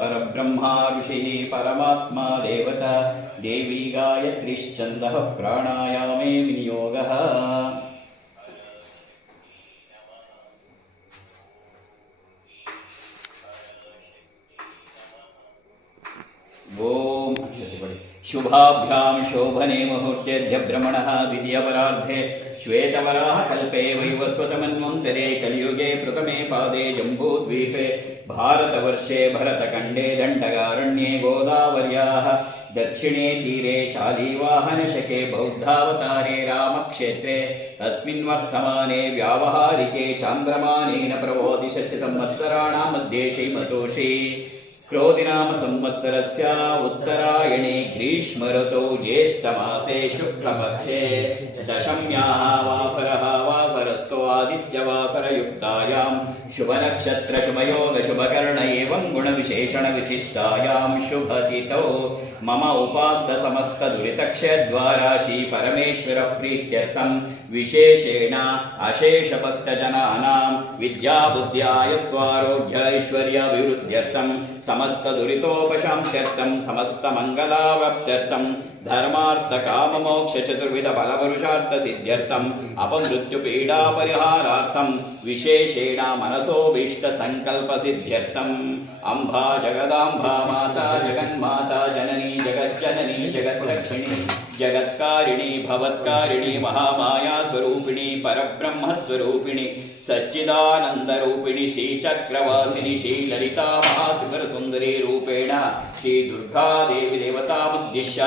परब्रह्मा ऋषिः परमात्मा देवता देवी गायत्रीश्छन्दः प्राणायामे विनियोगः। ओम शुभाभ्यां शोभने मुहूर्तेऽद्य भ्रमणः द्वितीयपरार्धे श्वेतवराह कल्पे वैवस्वतमन्वन्तरे कलियुगे प्रथमे पादे जम्बूद्वीपे भारतवर्षे भरतखण्डे दण्डकारण्ये गोदावर्याः दक्षिणे तीरे शालीवाहनशके बौद्धावतारे रामक्षेत्रे अस्मिन् वर्तमाने व्यावहारिके चान्द्रमानेन प्रबोधिषच्च संवत्सराणां मध्ये श्रीमतोषि क्रोधिनाम संवत्सरस्य उत्तरायणे ग्रीष्म ऋतौ ज्येष्ठमासे शुक्लपक्षे दशम्याः वासरः वासरस्थो आदित्यवासरयुक्तायां शुभनक्षत्र शुभयोग शुभकर्ण एवं गुणविशेषणविशिष्टायां शुभतिथौ मम उपात्त समस्त दुरितक्षयद्वारा श्री परमेश्वर प्रीत्यर्थं विशेषेण अशेष भक्तजनानां विद्याबुद्ध्यायस्वारोग्य ऐश्वर्याभिवृद्ध्यर्थं समस्त दुरितोपशान्त्यर्थं समस्त मंगलावप्त्यर्थं धर्मार्थ काम मोक्ष चतुर्विध फलपुरुषार्थ सिद्ध्यर्थम अपमृत्युपीडा परिहारार्थम विशेषेण मनसोभीष्ट संकल्प सिद्ध्यर्थम अंबा जगदांबा माता जगन्माता जननी जगज्जननी जगद्रक्षिणी जगत्कारिणी भवत्कारिणी महामाया स्वरूपिणी परब्रह्म स्वरूपिणी सच्चिदानंदरूपिणी श्री चक्रवासिनी श्री ललिता महात्रिपुर सुंदरी रूपेण श्री दुर्गा देवी देवतामुद्दिश्य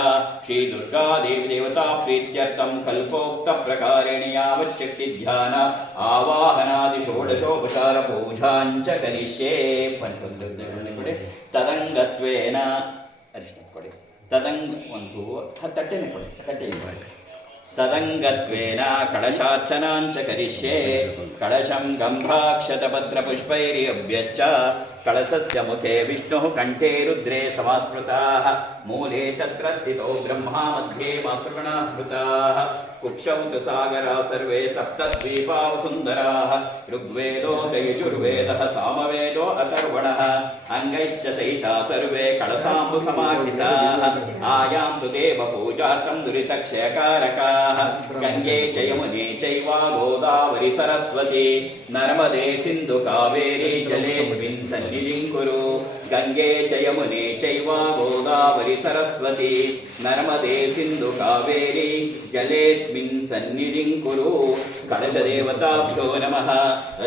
श्री दुर्गा देवी देवता प्रीत्यर्थं कल्पोक्त प्रकारेण यावच्चक्ति ध्यान आवाहनादि षोडशोपचार पूजांच करिष्ये। तदंगत्वेन तदंग ಒಂದು ತಟ್ಟೆನೆ ಕೊಡಿ ತಟ್ಟೆ तदंगत्वेन कलशार्चनांच करिष्ये। कलशं गंभाक्षतपत्रपुष्पैर्यभ्यश्च कलशस्य मुखे विष्णुः कंठे रुद्रे समास्मृताः मूले तत्र स्थितो ब्रह्मा मध्ये मातृगणा स्मृताः कुक्षौ तु सागरा सर्वे सप्तद्वीपा सुन्दराः ऋग्वेदो यजुर्वेदः सामवेदो अथर्वणः अंगैश्च सहिता सर्वे कलशाम्बु समाश्रिताः आयान्तु देवपूजार्थं दुरितक्षयकारकाः गंगे च यमुने चैव गोदावरी सरस्वती नर्मदे सिन्धु कावेरी जलेऽस्मिन् सन्निधिं कुरु गंगे च यमुने चैव गोदावरी सरस्वती नर्मदे सिन्धु कावेरी जलेऽस्मिन् सन्निधिं कुरु। कलशदेवताभ्यो नमः।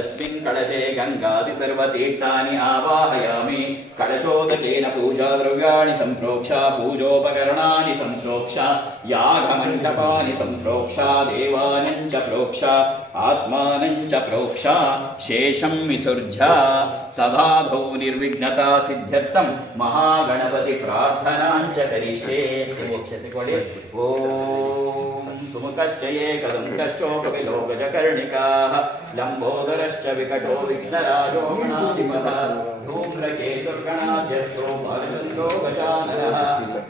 अस्मिन् कलशे गंगादि सर्वतीर्थानि आवाहयामि। कलशोदकेन पूजाद्रव्याणि सम्प्रोक्ष पूजोपकरणानि सम्प्रोक्ष यागमण्डपानि सम्प्रोक्ष देवानं च प्रोक्ष आत्मानं च प्रोक्ष शेषं विसृज्य तदाधौ निर्विघ्नता सिद्ध्यर्थं महागणपति प्रार्थनां च करिष्ये। ओम सुमुखश्च एकदन्तश्चोकविलो गजकर्णिकाः लम्बोदरश्च विकटो विघ्नराजो गणाधिपः धूम्रकेतुर्गणाध्यक्षो बालचन्द्रो गजाननः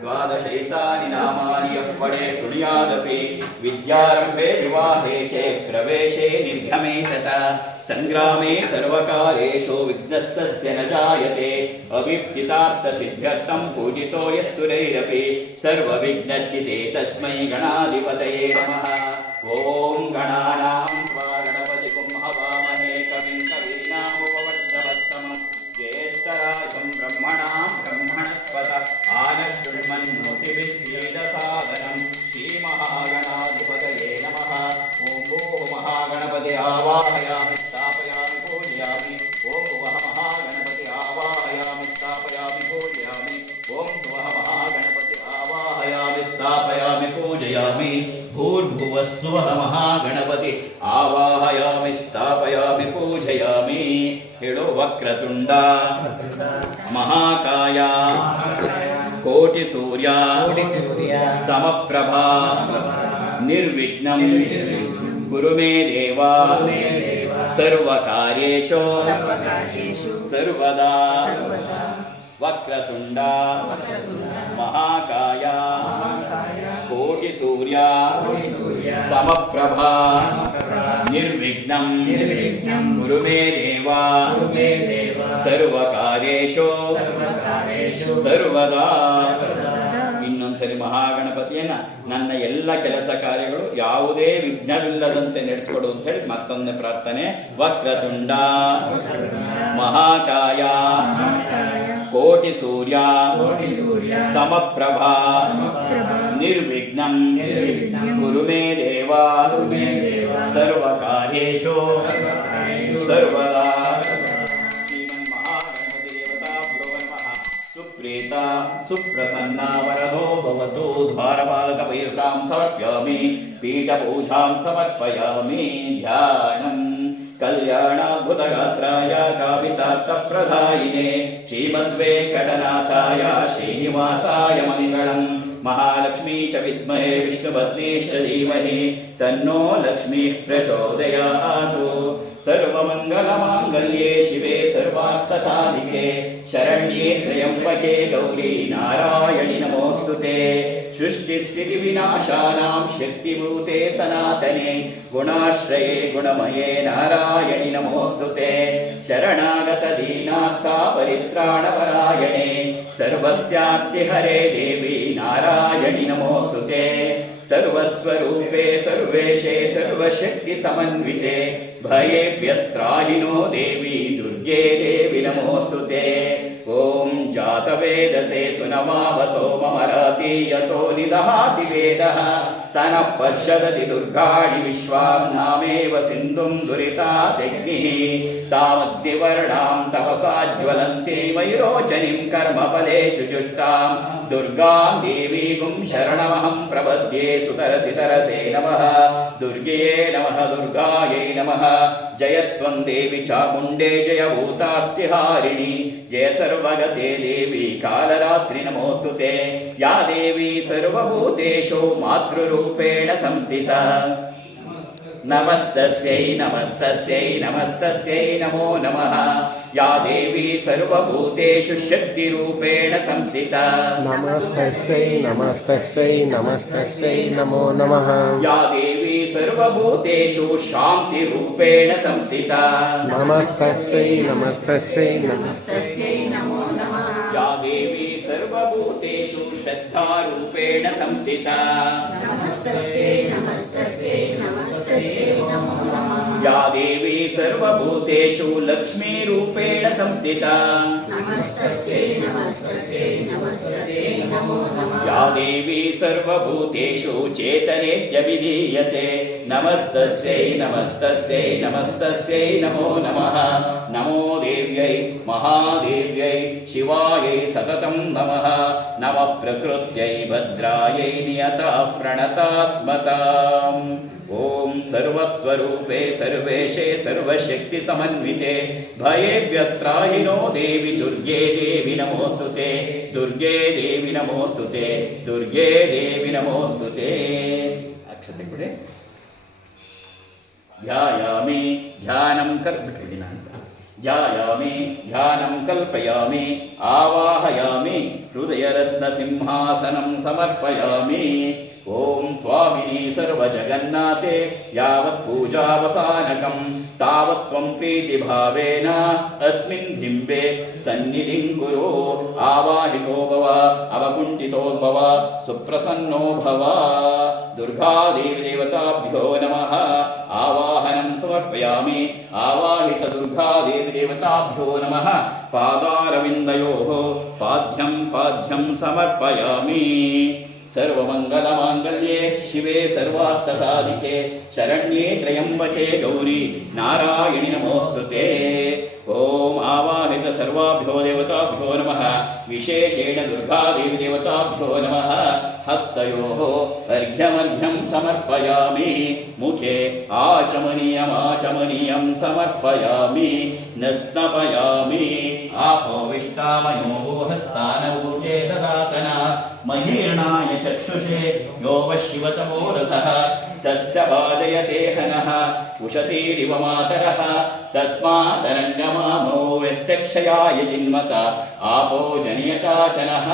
द्वादशैतानि नामानि यः पठे शृणुयादपि विद्यारम्भे विवाहे च प्रवेशे निर्गमे तथा संग्रामे सर्वकालेषु विघ्नस्तस्य न जायते अभीप्सितार्थसिद्ध्यर्थं पूजितो यः सुरैरपि सर्वविघ्नच्चिते तस्मै गणाधिपतये नमः। ओम गणानां त्वा गणपतिगुं हवामहे कविं कवीनामुपवज्रवस्तमं ज्येष्ठराजं ब्रह्मणां ब्रह्मणस्पत आनशृण्वन्नोतिभिस्सीदसादनं श्रीमहागणाधिपतये नमः। ओं भो महागणपति आवाहयामि स्थापयामि पूजयामि। ओं भुवः महागणपति आवाहयामि स्थापयामि पूजयामि। ओं भुवः महागणपति आवाहयामि स्थापयामि पूजयामि। भूर्भुवस्सुवः महागणपति आवाहयामि स्थापयामि पूजयामि। हेळो वक्रतुंड महाकाय कोटिसूर्य समप्रभा निर्विघ्नं कुरु मे देवा सर्वकार्येषु सर्वदा। वक्रतुंड महाकाय ಕೋಟಿ ಸೂರ್ಯ ಸಮಪ್ರಭಾ ನಿರ್ವಿಘ್ನಂ ಕುರು ಮೇ ದೇವ ಸರ್ವಕಾರ್ಯೇಷು ಸರ್ವದಾ. ಇನ್ನೊಂದ್ಸರಿ ಮಹಾಗಣಪತಿಯನ್ನ ನನ್ನ ಎಲ್ಲ ಕೆಲಸ ಕಾರ್ಯಗಳು ಯಾವುದೇ ವಿಘ್ನವಿಲ್ಲದಂತೆ ನಡೆಸಿಕೊಡು ಅಂತ ಹೇಳಿ ಮತ್ತೊಂದು ಪ್ರಾರ್ಥನೆ. ವಕ್ರತುಂಡ ಮಹಾಕಾಯ ಕೋಟಿ ಸೂರ್ಯ ಸಮಪ್ರಭಾ ನಿರ್ವಿಘ್ನಂ ಕುರು ಮೇ ದೇವ ಸರ್ವಕಾರ್ಯೇಷು ಸರ್ವದಾ. ಸುಪ್ರೀತ ಸುಪ್ರಸನ್ನ ವರದೋ ಭವತು. ದ್ವಾರಪಾಲಕವೈರ್ತಾಂ ಸಮರ್ಪ್ಯಾಮಿ ಪೀಠಪೂಜಾಂ ಸಮರ್ಪಯಾಮಿ. ಧ್ಯಾನಂ ಕಲ್ಯಾಣಾದ್ಭುತಗಾತ್ರಾಯ ಕಾಮಿತಾರ್ಥಪ್ರದಾಯಿನೇ ಶ್ರೀಮದ್ವೆಂಕಟನಾಥಾಯ ಶ್ರೀನಿವಾಸಾಯ ಮಂಗಳಂ. ಮಹಾಲಕ್ಷ್ಮೀ ಚ ವಿದ್ಮಹೇ ವಿಷ್ಣುಪತ್ನೀಶ್ಚ ಧೀಮಹಿ ತನ್ನೋ ಲಕ್ಷ್ಮೀಃ ಪ್ರಚೋದಯಾತು. ಸರ್ವಮಂಗಲಮಾಂಗಲ್ಯೇ ಶಿವೆ ಸರ್ವಾರ್ಥಸಾಧಿಕೆ ಶರಣ್ಯೇ ತ್ರ್ಯಂಬಕೆ ಗೌರಿ ನಾರಾಯಣಿ ನಮೋಸ್ತುತೆ. ಸೃಷ್ಟಿಸ್ಥಿತಿ ವಿನಾಶಾನಾಂ ಶಕ್ತಿಭೂತೆ ಸನಾತನೆ ಗುಣಾಶ್ರಯೇ ಗುಣಮಯೇ ನಾರಾಯಣಿ ನಮೋಸ್ತುತೆ. ಶರಣಾಗತ ದೀನಾರ್ಥ ಪರಿತ್ರಾಣಪರಾಯಣೆ ಸರ್ವಸ್ಯಾರ್ತಿಹರೇ ದೇವಿ ನಾರಾಯಣಿ ನಮೋಸ್ತುತೆ. ಸರ್ವಸ್ವರೂಪೇ ಸರ್ವೇಶೇ ಸರ್ವಶಕ್ತಿ ಸಮನ್ವಿತೆ ಭಯೇಭ್ಯಸ್ತ್ರಾಹಿನೋ ದೇವಿ ದುರ್ಗೆ ದೇವಿ ನಮೋಸ್ತುತೆ. ಓಂ ಜಾತವೇದಸೇ ಸುನವಾವ ಸೋಮಮರಾತಿ ಯತೋ ನಿದಹಾತಿ ವೇದಃ ಸ ನಃ ಪಶ್ಯದತಿ ದುರ್ಗಾಣಿ ವಿಶ್ವಾಂ ನಾಮೇವ ಸಿಂಧುಂ ದುರಿತಾದಗ್ನಿಃ ತಾಮಗ್ನಿವರ್ಣಾಂ ತಪಸಾ ಜ್ವಲಂತಿ ವೈರೋಚನಿಂ ಕರ್ಮಫಲೇಷು ಜುಷ್ಟಾಂ ದುರ್ಗಾಂ ದೇವೀಗುಂ ಶರಣಮಹಂ ಪ್ರಪದ್ಯೆ ಸುತರಸಿ ತರಸೇ ನಮಃ. ದುರ್ಗೆಯೇ ನಮಃ ದುರ್ಗಾಯೈ ನಮಃ. ಜಯತ್ವಂ ದೇವಿ ಚಾಮುಂಡೇ ಜಯ ಭೂತಾರ್ತಿಹಾರಿಣಿ ಜಯ ಸರ್ವಗತೆ ದೇವಿ ಕಾಲರಾತ್ರಿ ನಮೋಸ್ತುತೆ. ಯಾ ದೇವಿ ಸರ್ವಭೂತೇಷು ಮಾತೃರೂಪೇಣ ಸಂಸ್ಥಿತಾ ನಮಸ್ತಸ್ಯೈ ನಮಸ್ತಸ್ಯೈ ನಮಸ್ತಸ್ಯೈ ನಮೋ ನಮಃ. ಯಾ ದೇವಿ ಸರ್ವಭೂತೇಷು ಶಕ್ತಿರೂಪೇಣ ಸಂಸ್ಥಿತಾ ನಮಸ್ತಸ್ಯೈ ನಮಸ್ತಸ್ಯೈ ನಮಸ್ತಸ್ಯೈ ನಮೋ ನಮಃ. ಯಾ ದೇವಿ ಸರ್ವಭೂತೇಷು ಶಾಂತಿರೂಪೇಣ ಸಂಸ್ಥಿತಾ ನಮಸ್ತಸ್ಯೈ ನಮಸ್ತಸ್ಯೈ ನಮಸ್ತಸ್ಯೈ ನಮೋ ನಮಃ. ಯಾ ದೇವಿ ಸರ್ವಭೂತೇಷು ಶ್ರದ್ಧಾರೂಪೇಣ ಸಂಸ್ಥಿತಾ ನಮಸ್ತಸ್ಯೈ ನಮಸ್ತಸ್ಯೈ ನಮಸ್ತಸ್ಯೈ ನಮೋ ನಮಃ. ಯಾ ದೇವಿ ಸರ್ವಭೂತೇಷು ಲಕ್ಷ್ಮೀರೂಪೇಣ ಸಂಸ್ಥಿತಾ ನಮಸ್ತಸ್ಯೈ ನಮಸ್ತಸ್ಯೈ ನಮಸ್ತಸ್ಯೈ ನಮೋ ನಮಃ. ಯಾ ದೇವಿ ಸರ್ವಭೂತೇಷು ಚೇತನೇತ್ಯಭಿಧೀಯತೆ ನಮಸ್ತಸ್ಯೈ ನಮಸ್ತಸ್ಯೈ ನಮಸ್ತಸ್ಯೈ ನಮೋ ನಮಃ. ನಮೋ ದೇವ್ಯೈ ಮಹಾದೇವ್ಯೈ ಶಿವಾಯೈ ಸತತಂ ನಮಃ. ನಮಃ ಪ್ರಕೃತ್ಯೈ ಭದ್ರಾಯೈ ನಿಯತಃ ಪ್ರಣತಾಸ್ಮತಾಂ. ಓಂ ಸರ್ವಸ್ವರೂಪೇ ಸರ್ವೇಶೇ ಸರ್ವಶಕ್ತಿ ಸಮನ್ವಿತೆ ಭಯೇಭ್ಯಸ್ತ್ರಾಹಿನೋ ದೇವಿ ದುರ್ಗೆ ದೇವಿ ನಮೋಸ್ತುತೆ. ದುರ್ಗೆ ದೇವಿ ನಮೋಸ್ತುತೆ. ದುರ್ಗೆ ದೇವಿ ನಮೋಸ್ತುತೆ. ಅಕ್ಷತೆ ಕೊಡಿ. ಧ್ಯಾಯಾಮಿ ಧ್ಯಾನಂ ಕಲ್ಪಿಡಿ ನಾನು ಸಹ ಧ್ಯಾಯಾಮಿ ಧ್ಯಾನಂ ಕಲ್ಪಯಾಮಿ ಆವಾಹಯಾಮಿ ಹೃದಯರತ್ನ ಸಿಂಹಾಸನಂ ಸಮರ್ಪಯಾಮಿ. ಓಂ ಸ್ವಾಮಿನಿ ಸರ್ವಜಗನ್ನಾಥೆ ಯಾವತ್ ಪೂಜಾವಸಾನಕಂ ತಾವತ್ ತ್ವಂ ಪ್ರೀತಿಭಾವೇನ ಅಸ್ಮಿನ್ ಬಿಂಬೆ ಸನ್ನಿಧಿಂ ಕುರು. ಆವಾಹಿತೋ ಭವ ಅವಕುಂಠಿತೋ ಭವ ಸುಪ್ರಸನ್ನೋ ಭವ. ದುರ್ಗಾದೇವಿ ದೇವತಾಭ್ಯೋ ನಮಃ. ಆವಾಹನಂ ಸಮರ್ಪಯಾಮಿ. ಆವಾಹಿತ ದುರ್ಗಾದೇವಿ ದೇವತಾಭ್ಯೋ ನಮಃ. ಪಾದಾರವಿಂದಯೋಃ ಪಾದ್ಯಂ ಪಾದ್ಯಂ ಸಮರ್ಪಯಾಮಿ. ಸರ್ವಮಂಗಲಮಾಂಗಲ್ಯೇ ಶಿವೆ ಸರ್ವಾರ್ಥಸಾಧಿಕೆ ಶರಣ್ಯೇ ತ್ರ್ಯಂಬಕೆ ಗೌರಿ ನಾರಾಯಣಿ ನಮೋಸ್ತುತೆ. ಓಂ ಆವಾಹಿತ ಸರ್ವಾಭ್ಯೋ ದೇವತಾಭ್ಯೋ ನಮಃ. ವಿಶೇಷೇಣ ದುರ್ಗಾದೇವಿ ದೇವತಾಭ್ಯೋ ನಮಃ. ಹಸ್ತಯೋಃ ಅರ್ಘ್ಯಮರ್ಘ್ಯಂ ಸಮರ್ಪಯಾಮಿ. ಮುಖೆ ಆಚಮನೀಯಮಾಚಮನೀಯಂ ಸಮರ್ಪಯಾಮಿ. ನಸ್ನಪಯಾಮಿ. ಆಪೋವಿಷ್ಟಾಮಯೋ ಹಸ್ತಾನವೂಚೇ ದದಾತನ ಮಹೀರ್ಣಾಯ ಚಕ್ಷುಷೇ ಯೋ ಶಿವತಮೋ ರಸಃ ತಸ್ಯ ಭಾಜಯತೆ ಹನಃ ಉಷತೀರಿವ ಮಾತರಃ ತಸ್ಮಾದನಂಗಮಾಮೋ ಯಸ್ಯ ಕ್ಷಯಾಯ ಜಿನ್ಮತ ಆಪೋ ಜನಿಯತಾ ಚನಃ.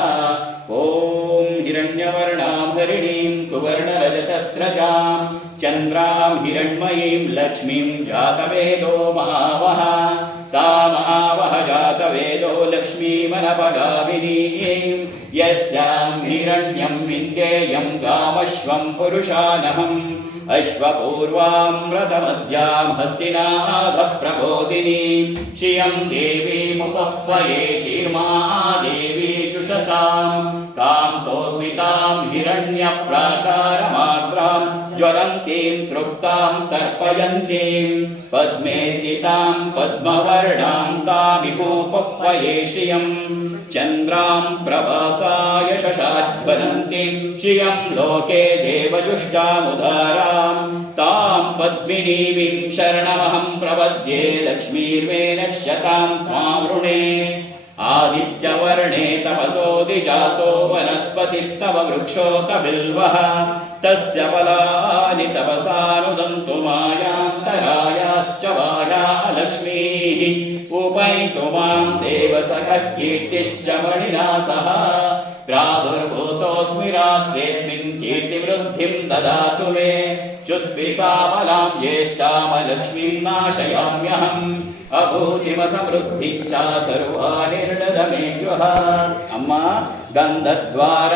ಓಂ ಹಿರಣ್ಯವರ್ಣಾಂ ಹರಿಣೀಂ ಸುವರ್ಣರಜತಸ್ರಜಾಂ ಚಂದ್ರಾಂ ಹಿರಣ್ಮಯೀಂ ಲಕ್ಷ್ಮೀಂ ಜಾತವೇದೋ ಮಹಾವಹ ತಾಮಾವಹ ಜಾತವೇದೋ ಲಕ್ಷ್ಮೀಮನಪಗಾಮಿನೀಂ ಯಸ್ಯಾಂ ಹಿರಣ್ಯಂ ವಿಂದೇಯಂ ಗಾಮಶ್ವಂ ಪುರುಷಾನಹಂ ಅಶ್ವಪೂರ್ವಾಂ ರಥಮಧ್ಯಾಂ ಹಸ್ತಿನಾಥ ಪ್ರಬೋಧಿನೀಂ ಶ್ರಿಯಂ ದೇವೀಮುಪಹ್ವಯೇ ಶೀರ್ಮಾ ದೇವಿ ಚುಷತಾಂ ತಾಂ ಸೋದ್ವಿತಾಂ ಹಿರಣ್ಯಪ್ರಾಕಾರಮಾತ್ರಾಂ ಜ್ವಲಂತೀಂ ತೃಪ್ತಾಂ ತರ್ಪಯಂತೀಂ ಪದ್ಮೇ ಸ್ಥಿತಾಂ ಪದ್ಮವರ್ಣಾಂ ತಾಮಿಹೋಪಹ್ವಯೇ ಶ್ರಿಯಂ ಚಂದ್ರಾಂ ಪ್ರಭಾಸಾಯ ಶಶಾಧ್ವರಂತೀಂ ಶ್ರಿಯಂ ಲೋಕೆ ದೇವಜುಷ್ಟಾಮುದಾರಾಂ ತಾಂ ಪದ್ಮಿನೀಂ ಶರಣಮಹಂ ಪ್ರಪದ್ಯೆ ಲಕ್ಷ್ಮೀರ್ಮೇ ನಶ್ಯತಾಂ ತ್ವಾಂ ಋಣೇ ಆದಿತ್ಯವರ್ಣೇ ತಪಸೋದಿ ಜಾತೋ ವನಸ್ಪತಿಸ್ತವ ವೃಕ್ಷೋತ ಬಿಲ್ವಃ ತಸ್ಯ ಫಲಾನಿ ತಪಸಾನುದಂತು ಮಾಯಾಂತರಾಯಾಶ್ಚ ವಾಯಾ ಲಕ್ಷ್ಮೀಃ ಉಪೈತು ಮಾಂ ದೇವಸಖಃ ಕೀರ್ತಿಶ್ಚ ಮಣಿನಾ ಸಹ ಪ್ರಾದುರ್ಭೂತೋऽಸ್ಮಿ ರಾಷ್ಟ್ರೇऽಸ್ಮಿನ್ ಕೀರ್ತಿವೃದ್ಧಿಂ ದದಾತು ಮೇ ಚ್ಯುತ್ಪಿಸಾಮಲಾಂ ಜ್ಯೇಷ್ಠಾಮಲಕ್ಷ್ಮೀಂ ನಾಶಯಾಮ್ಯಹಂ ಅಭೂತಿಮಸಮೃದ್ಧಿಂ ಚ ಸರ್ವಾನಿರ್ಣದಮೇಗ್ಯುಃ. ಅಮ್ಮ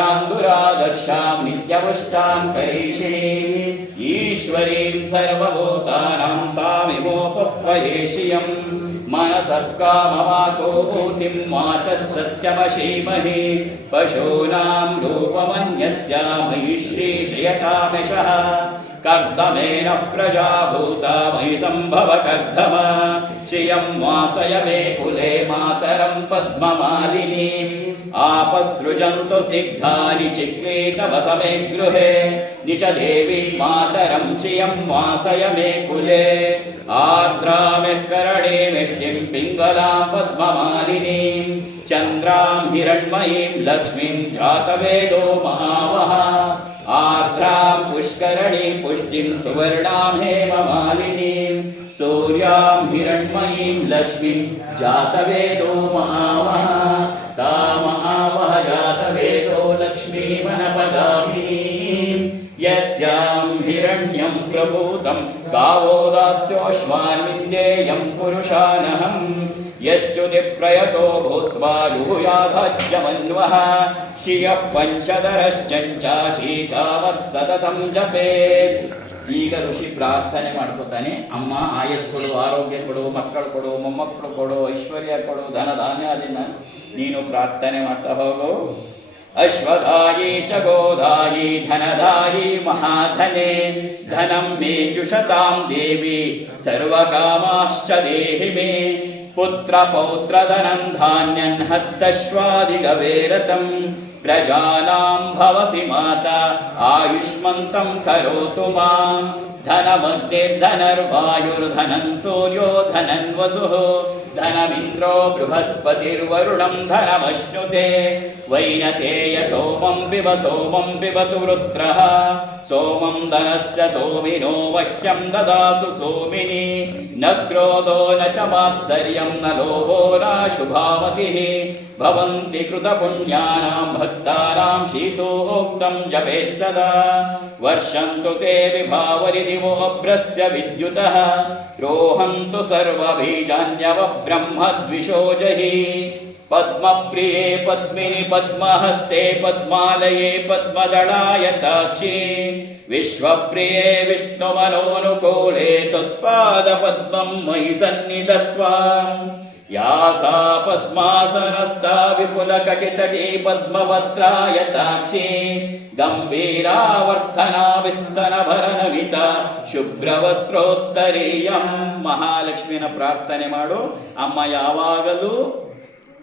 ಗಂಧದ್ವಾರಾಂದುರಾದರ್ಶಾಂ ನಿತ್ಯವಷ್ಟಾಂ ಕೈಷಿಣೀಂ ಈಶ್ವರೀಂ ಸರ್ವಭೂತಾನಾಂ ತಾಮಿಮೋಪಹ್ವಯೇ ಶ್ರಿಯಂ ಮನಸಃ ಕಾಮವಾಕೋತಿಂ ವಾಚಃ ಸತ್ಯಮಶೀಮಹಿ ಪಶೂನಾಂ ರೂಪಮನ್ಯಸ್ಯಾಮಯಿ ಶ್ರೀಶಯತಾಮಿಷಃ ಕರ್ದಮೇನ ಪ್ರಜಾಭೂತ ಮಯಿ ಸಂಭವ ಕರ್ದಮ ಶ್ರಿಯಂ ವಾಸಯ ಮೇ ಕುಲೆ ಮಾತರಂ ಪದ್ಮಮಾಲಿನೀಂ ಆಪಸೃಜಂತು ಸ್ನಿಗ್ಧಾನಿ ಚಿಕ್ಲೇತವಸ ಮೇ ಗೃಹೆ ನಿಚ ದೇವಿ ಮಾತರಂ ಶ್ರಿಯಂ ವಾಸಯ ಮೇ ಕುಲೆ ಆರ್ದ್ರಾಮೆಕ್ಕರಣೆ ಮೆಚ್ಚಿಂ ಪಿಂಗಲಾಂ ಪದ್ಮಮಾಲಿನೀಂ ಚಂದ್ರಾಂ ಹಿರಣ್ಮಯೀಂ ಲಕ್ಷ್ಮೀಂ ಜಾತವೇದೋ ಮಹಾವಹ ಆರ್ದ್ರಾಂ ಪುಷ್ಕರಣೀಂ ಪುಷ್ಟಿಂ ಸುವರ್ಣಾಂ ಹೇಮಮಾಲಿನೀಂ ಸೂರ್ಯಾಂ ಹಿರಣ್ಮಯೀಂ ಲಕ್ಷ್ಮೀಂ ಜಾತವೇದೋ ಮಹಾವಹ ತಾಮಾವಹ ಜಾತವೇದೋ ಲಕ್ಷ್ಮೀಮನಪಗಾಮಿನೀಂ ಯಸ್ಯಾಂ ಹಿರಣ್ಯಂ ಪ್ರಭೂತಂ ಗಾವೋ ದಾಸ್ಯೋಶ್ವಾನ್ ವಿಂದೇಯಂ ಪುರುಷಾನಹಂ ಯಶ್ಚುತಿ ಪ್ರಯತೋ ಭೂತ್ವಾ ಯೂಯಾಧಾಜ್ಯಮನ್ವಃ ಶ್ರಿಯಃ ಪಂಚಧರಶ್ಚಂಚ ಶೀತಾವಃ ಸತತಂ ಜಪೇತ್. ಈಗ ಋಷಿ ಪ್ರಾರ್ಥನೆ ಮಾಡ್ಕೋತಾನೆ, ಅಮ್ಮ ಆಯಸ್ ಕೊಡು, ಆರೋಗ್ಯ ಕೊಡು, ಮಕ್ಕಳು ಕೊಡು, ಮೊಮ್ಮಕ್ಕಳು ಕೊಡು, ಐಶ್ವರ್ಯ ಕೊಡು, ಧನ ಧಾನ್ಯಾದಿನ ನೀನು ಪ್ರಾರ್ಥನೆ ಮಾಡ್ತಾ ಹೋಗು. ಅಶ್ವದಾಯಿ ಚ ಗೋದಾಯಿ ಧನದಾಯಿ ಮಹಾಧನೆ ಧನಂ ಮೇ ಜುಷತಾಂ ದೇವಿ ಸರ್ವಕಾಮಾಶ್ಚ ದೇಹಿ ಮೇ ಪುತ್ರ ಪೌತ್ರ ಧನಂ ಧಾನ್ಯನ್ ಹಸ್ತಶ್ವಾದಿಗವೇರತಂ ಪ್ರಜಾನಾಂ ಭವಸಿ ಮಾತಾ ಆಯುಷ್ಮಂತಂ ಕರೋತು ಮಾಂ ಧನಮಗ್ನಿರ್ಧನರ್ವಾಯುರ್ಧನಂ ಸೂರ್ಯೋ ಧನನ್ ವಸುಃ ಧನಮಿಂದ್ರೋ ಬೃಹಸ್ಪತಿರ್ವರುಣಂ ಧನಮಶ್ನುತೆ ವೈನತೇಯ ಸೋಮಂ ಪಿಬತು ವೃತ್ರಃ ಸೋಮಂ ಧನಸ್ಯ ಸೋಮಿನೋ ವಹ್ಯಂ ದದಾತು ಸೋಮಿನಿ ನ ಕ್ರೋಧೋ ನ ಚ ಮಾತ್ಸರ್ಯಂ ನ ಲೋಭೋ ನ ಶುಭಾಮತಿಃ ಭವಂತಿ ಕೃತಪುಣ್ಯಾನಾಂ ಭಕ್ತಾನಾಂ ಶ್ರೀಸೂಕ್ತಂ ಜಪೇತ್ ಸದಾ ವರ್ಷಂತು ತೇ ವಿಭಾವರಿದಿವೋ ಅಭ್ರಸ್ಯ ವಿದ್ಯುತಃ ರೋಹಂತು ಸರ್ವಬೀಜಾನ್ಯವ ಬ್ರಹ್ಮದ್ವಿಷೋ ಜಹಿ ಪದ್ಮಪ್ರಿಯೇ ಪದ್ಮಿನಿ ಪದ್ಮಹಸ್ತೆ ಪದ್ಮಾಲಯೇ ಪದ್ಮದಳಾಯತಾಕ್ಷಿ ವಿಶ್ವಪ್ರಿಯೇ ವಿಷ್ಣುಮನೋನುಕೂಲೆ ತ್ವತ್ಪಾದ ಪದ್ಮಂ ಮಯಿ ಸನ್ನಿಧತ್ವಾ ಯಾ ಸಾ ಪದ್ಮಾಸನಸ್ಥಾ ವಿಪುಲಕಟಿತಟೀ ಪದ್ಮಭದ್ರಾಯತಾಕ್ಷಿ ಗಂಭೀರಾವರ್ತನಾ ವಿಸ್ತನಭರನಮಿತ ಶುಭ್ರವಸ್ತ್ರೋತ್ತರೀಯಂ. ಮಹಾಲಕ್ಷ್ಮಿನ ಪ್ರಾರ್ಥನೆ ಮಾಡು. ಅಮ್ಮ ಯಾವಾಗಲೂ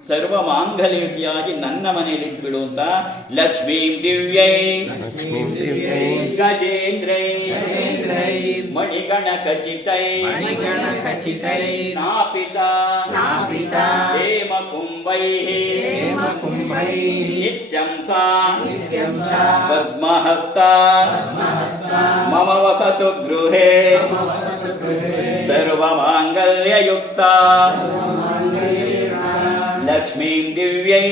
ಸರ್ವ ಮಾಂಗಲ್ಯಯುತಿಯಾಗಿ ನನ್ನ ಮನೆಯಲ್ಲಿ ಇದ್ಬಿಡು ಅಂತ. ಲಕ್ಷ್ಮೀಂ ದಿವ್ಯೈ ಗಜೇಂದ್ರೈ ಮಣಿಗಣಖಚಿತೈ ಸ್ನಾಪಿತ ಹೇಮಕುಂಭೈ ನಿತ್ಯಂ ಸಾ ಪದ್ಮಹಸ್ತ ಮಮ ವಸತು ಗೃಹೇ ಸರ್ವಮಾಂಗಲ್ಯಯುಕ್ತ ಲಕ್ಷ್ಮೀಂ ದಿವ್ಯೈ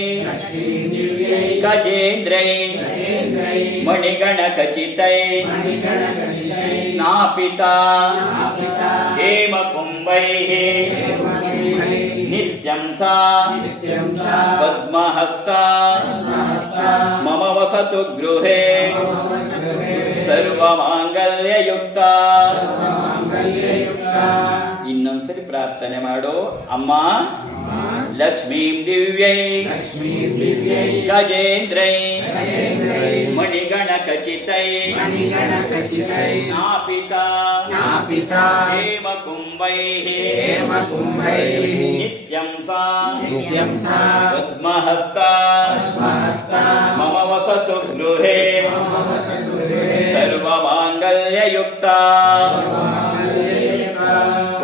ಗಜೇಂದ್ರೈ ಮಣಿಗಣಖಚಿತೈ ಸ್ನಾಪಿತಾ ಹೇಮಕುಂಭೈಃ ನಿತ್ಯಂ ಸಾ ಪದ್ಮಹಸ್ತಾ ಮಮ ವಸತು ಗೃಹೇ ಸರ್ವಮಾಂಗಲ್ಯಯುಕ್ತಾ. ಇನ್ನೊಂದ್ಸರಿ ಪ್ರಾರ್ಥನೆ ಮಾಡು. ಅಮ್ಮ ಲಕ್ಷ್ಮೀಂ ದಿವ್ಯೈ ಗಜೇಂದ್ರೈ ಮಣಿಗಣಖಚಿತೈ ಸ್ನಾಪಿತಾ ಹೇಮಕುಂಭೈಃ ನಿತ್ಯಂ ಸಾ ಪದ್ಮಹಸ್ತಾ ಮಮ ವಸತು ಗೃಹೇ ಸರ್ವಮಾಂಗಲ್ಯಯುಕ್ತಾ.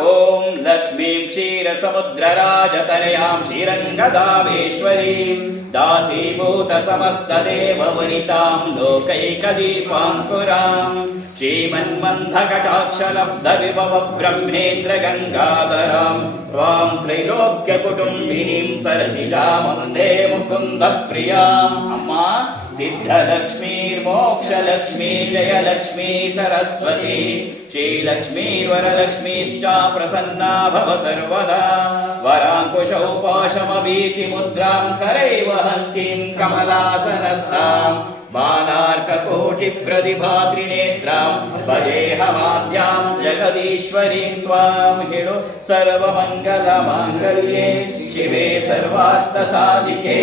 ಓಂ ಲಕ್ಷ್ಮೀಂ ಕ್ಷೀರಸಮುದ್ರರಾಜತನಯಾಂ ಶ್ರೀರಂಗಧಾಮೇಶ್ವರೀಂ ದಾಸೀಭೂತ ಸಮಸ್ತದೇವವನಿತಾಂ ಲೋಕೈಕದೀಪಾಂಕುರಾಂ ಶ್ರೀಮನ್ಮಂದಕಟಾಕ್ಷಲಬ್ಧವಿಭವ ಬ್ರಹ್ಮೇಂದ್ರ ಗಂಗಾಧರಾಂ ತ್ವಾಂ ತ್ರೈಲೋಕ್ಯಕುಟುಂಬಿನೀಂ ಸರಸಿಜಾಂ ವಂದೇ ಮುಕುಂದ ಪ್ರಿಯಾಂ. ಅಮ್ಮ ಸಿದ್ಧಲಕ್ಷ್ಮೀರ್ಮೋಕ್ಷಲಕ್ಷ್ಮೀ ಜಯಲಕ್ಷ್ಮೀ ಸರಸ್ವತಿ ಶ್ರೀಲಕ್ಷ್ಮೀರ್ವರಲಕ್ಷ್ಮೀಶ್ಚ ಪ್ರಸನ್ನಾ ಭವ ಸರ್ವದಾ. ವರಾಂಕುಶೌಪಾಶಮಭೀತಿಮುದ್ರಾಂ ಕರೈವ ಹಂತೀಂ ಕಮಲಾಸನಸ್ಥಾಂ ಬಾಲಾರ್ಕಕೋಟಿಪ್ರತಿಭಾತ್ರಿನೇತ್ರಾಂ ಭಜೇಹಮಾದ್ಯಾಂ ಜಗದೀಶ್ವರೀಂ ತ್ವಾಂ. ಹೇಳು. ಸರ್ವಮಂಗಲಮಾಂಗಲ್ಯೇ ಶಿವೆ ಸರ್ವಾರ್ಥಸಾಧಿಕೆ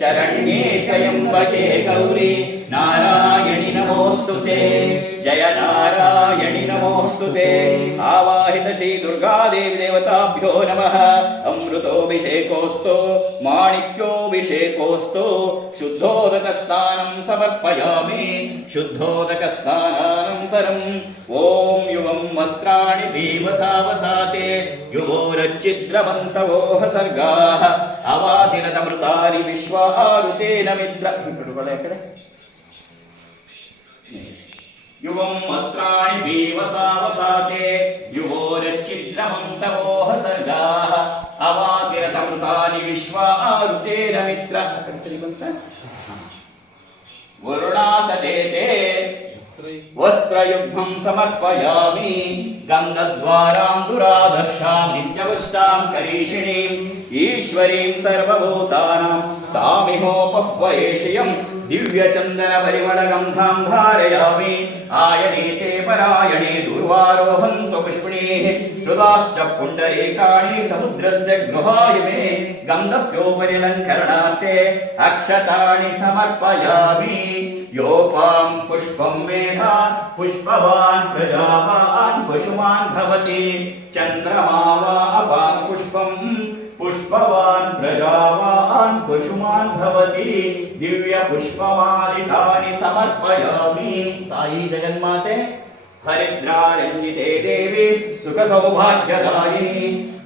ಶರಣ್ಯೇ ತ್ರ್ಯಂಬಕೆ ಗೌರಿ ನಾರಾಯಣಿ ನಮೋಸ್ತುತೆ. ಜಯ ನಾರಾಯಣಿ ನಮೋಸ್ತುತೆ. ಆವಾಹಿತ ಶ್ರೀ ದುರ್ಗಾದೇವಿ ದೇವತಾಭ್ಯೋ ನಮಃ. ಅಮೃತೋಭಿಷೇಕೋಸ್ತು ಮಾಣಿಕ್ಯೋಭಿಷೇಕೋಸ್ತು. ಶುದ್ಧೋದಕ ಸ್ನಾನಂ ಸಮರ್ಪಯಾಮಿ. ಶುದ್ಧೋದಕ ಸ್ನಾನಾನಂತರಂ ಓಂ ಯುವಂ ವಸ್ತ್ರಾಣಿ ಪೀವಸಾವಸಾತೆ ಯುವೋರಚ್ಚಿದ್ರವಂತವೋಹ ಸರ್ಗಾಃ ಅವಾತಿರತಮೃತಾನಿ ವಿಶ್ವಾರುತೇನ ಮಿತ್ರ. ಯುವಂ ವಸ್ತ್ರಾಣಿ ಪೀವಸಾವಸಾತೆ ಯುವೋರಚ್ಚಿದ್ರವಂತವೋಹ ಸರ್ಗಾಃ ಅವಾತಿರತಮೃತಾನಿ ವಿಶ್ವಾರುತೇನ ಮಿತ್ರ. ವರುಣಾಸಚೇತೆ ವಸ್ತ್ರಯುಗ್ಮಂ ಸಮರ್ಪಯಾಮಿ. ಗಂಧದ್ವಾರಾಂಧುರಾದರ್ಶಾಂ ನಿತ್ಯವಷ್ಟಾಂ ಕರೀಷಿಣೀಂ ಈಶ್ವರೀಂ ಸರ್ವಭೂತಾನಾಂ ತಾಮಿಹೋಪಹ್ವಯೇಷಿಯಂ ದಿವ್ಯಚಂದನ ಪರಿಮಳ ಗಂಧಾಂ ಧಾರಯಾಮಿ. ಆಯನೇತೆ ಪರಾಯಣೇ ದೂರ್ವಾರೋಹಂತು ಪುಷ್ಪಿಣೀಃ ಹೃದಾಶ್ಚ ಪುಂಡರೀಕಾಣಿ ಸಮುದ್ರಸ್ಯ ಗೃಹಾಯ ಮೇ ಗಂಧಸ್ಯೋಪರಿ ಅಲಂಕರಣಾರ್ಥೆ ಅಕ್ಷತಾಣಿ ಸಮರ್ಪಯಾಮಿ. ಯೋಪಾಂ ಪುಷ್ಪಂ ಮೇಧಾ ಪುಷ್ಪವಾನ್ ಪ್ರಜಾವಾನ್ ಪಶುಮಾನ್ ಭವತಿ ಚಂದ್ರಮಾ ವಾ ಅಪಾಂ ಪುಷ್ಪಂ ಪುಷ್ಪವಾನ್ ಪ್ರಜಾವಾನ್ ಪಶುಮಾನ್ ಭವತಿ ದಿವ್ಯ ಪುಷ್ಪಮಾಲಿಕಾನಿ ಸಮರ್ಪಯಾಮಿ. ತಾಯಿ ಜಗನ್ಮಾತೆ ಹರಿದ್ರಾರಂಜಿತೆ ದೇವಿ ಸುಖ ಸೌಭಾಗ್ಯದಾಯಿನಿ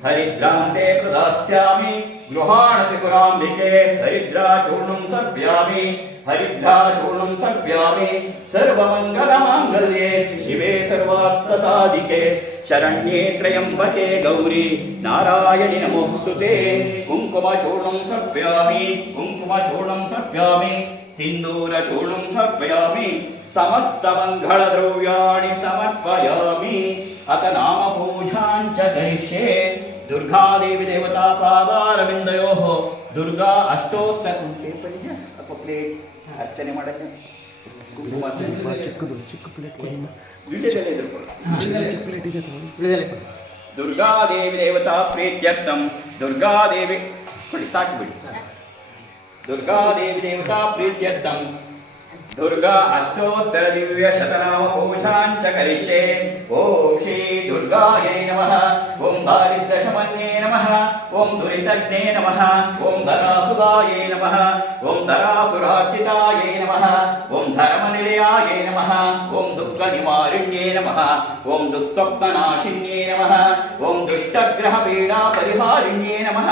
ಹರಿದ್ರಾಂತೆ ಪ್ರದಾಸ್ಯಾಮಿ ಗೃಹಾಣ ತ್ರಿಪುರಾಂಬಿಕೆ ಹರಿದ್ರಾಚೂರ್ಣಂ ಸರ್ಪ್ಯಾಮಿ ಹರಿದ್ರಾಚೂರ್ಣಂ ಸರ್ಪ್ಯಾಮಿ ಸರ್ವಮಂಗಲಮಾಂಗಲ್ಯೆ ಶಿವೆ ಸರ್ವಾರ್ಥಸಾಧಿಕೆ ಶರಣ್ಯೇ ತ್ರ್ಯಂಬಕೆ ಗೌರಿ ನಾರಾಯಣಿ ನಮೋಸ್ತುತೆ. ಕುಂಕುಮಚೂರ್ಣಂ ಸರ್ಪ್ಯಾಮಿ ಕುಂಕುಮಚೂರ್ಣಂ ಸರ್ಪ್ಯಾಮಿ ಸಿಂಧೂರಚೂರ್ಣಂ ಸರ್ಪಯಾಮಿ ಸಮಸ್ತಮಂಗಳದ್ರವ್ಯಾಣಿ ಸಮರ್ಪಯಾಮಿ. ಅತ ನಾಮ ಪೂಜಾಂಚ ಕರಿಷ್ಯೆ. ದುರ್ಗಾದೇವಿ ದೇವತಾ ಪಾದಾರವಿಂದಯೋಃ ದುರ್ಗಾ ಅಷ್ಟೋತ್ತರ ಪೇಪರಿಗೆ ಪ್ಲೇಟ್ ಅರ್ಚನೆ ಮಾಡಕ್ಕೆ ಕುಂಕುಮಾರ್ಚನೆ ಚಿಕ್ಕ ಪ್ಲೇಟ್ ವಿಡಿಯೋದಲ್ಲೇ ಎದುರ್ಕೊಳ್ಳಿ. ಚಿಕ್ಕ ಪ್ಲೇಟ್ ಇದೆ. ದುರ್ಗಾದೇವಿ ದೇವತಾ ಪ್ರೀತ್ಯರ್ಥಂ ದುರ್ಗಾದೇವಿ ಕೊಡಿ ಸಾಕು ಬಿಡಿ. ದುರ್ಗಾದೇವಿ ದೇವತಾ ಪ್ರೀತ್ಯರ್ಥಂ ದುರ್ಗಾ ಅಷ್ಟೋತ್ತರ ದಿವ್ಯ ಶತನಾಮ ಪೂಜಾಂಚ ಕರಿಷ್ಯೆ. ಓಂ ಶ್ರೀ ದುರ್ಗಾಯೈ ನಮಃ. ಓಂ ದಾರಿದ್ರ್ಯಶಮನ್ಯೇ ನಮಃ. ಓಂ ದುರಿತಜ್ಞೇ ನಮಃ. ಓಂ ಧರಾಸುರಾಯೈ ನಮಃ. ಓಂ ಧರಾಸುರಾರ್ಚಿತಾಯೈ ನಮಃ. ಓಂ ಧರ್ಮನಿಲಯಾಯೈ ನಮಃ. ಓಂ ದುಃಖ ನಿವಾರಿಣ್ಯೇ ನಮಃ. ಓಂ ದುಸ್ವಪ್ನನಾಶಿನ್ಯೇ ನಮಃ. ಓಂ ದುಷ್ಟಗ್ರಹ ಪೀಡಾ ಪರಿಹಾರಿಣ್ಯೇ ನಮಃ.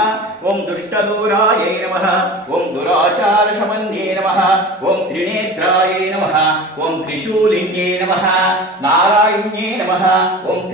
ಓಂ ದುಷ್ಟದೂರಾಯೈ ನಮಃ. ಓಂ ದುರಾಚಾರ ಶಮನ್ಯೇ ನಮಃ. ಓಂ ತ್ರಿನೇತ್ರಾಯೈ ನಮಃ. ಓಂ ತ್ರಿಶೂಲಿನ್ಯೇ ನಮಃ. ನಾರಾಯಣ್ಯೇ ನಮಃ. ಓಂ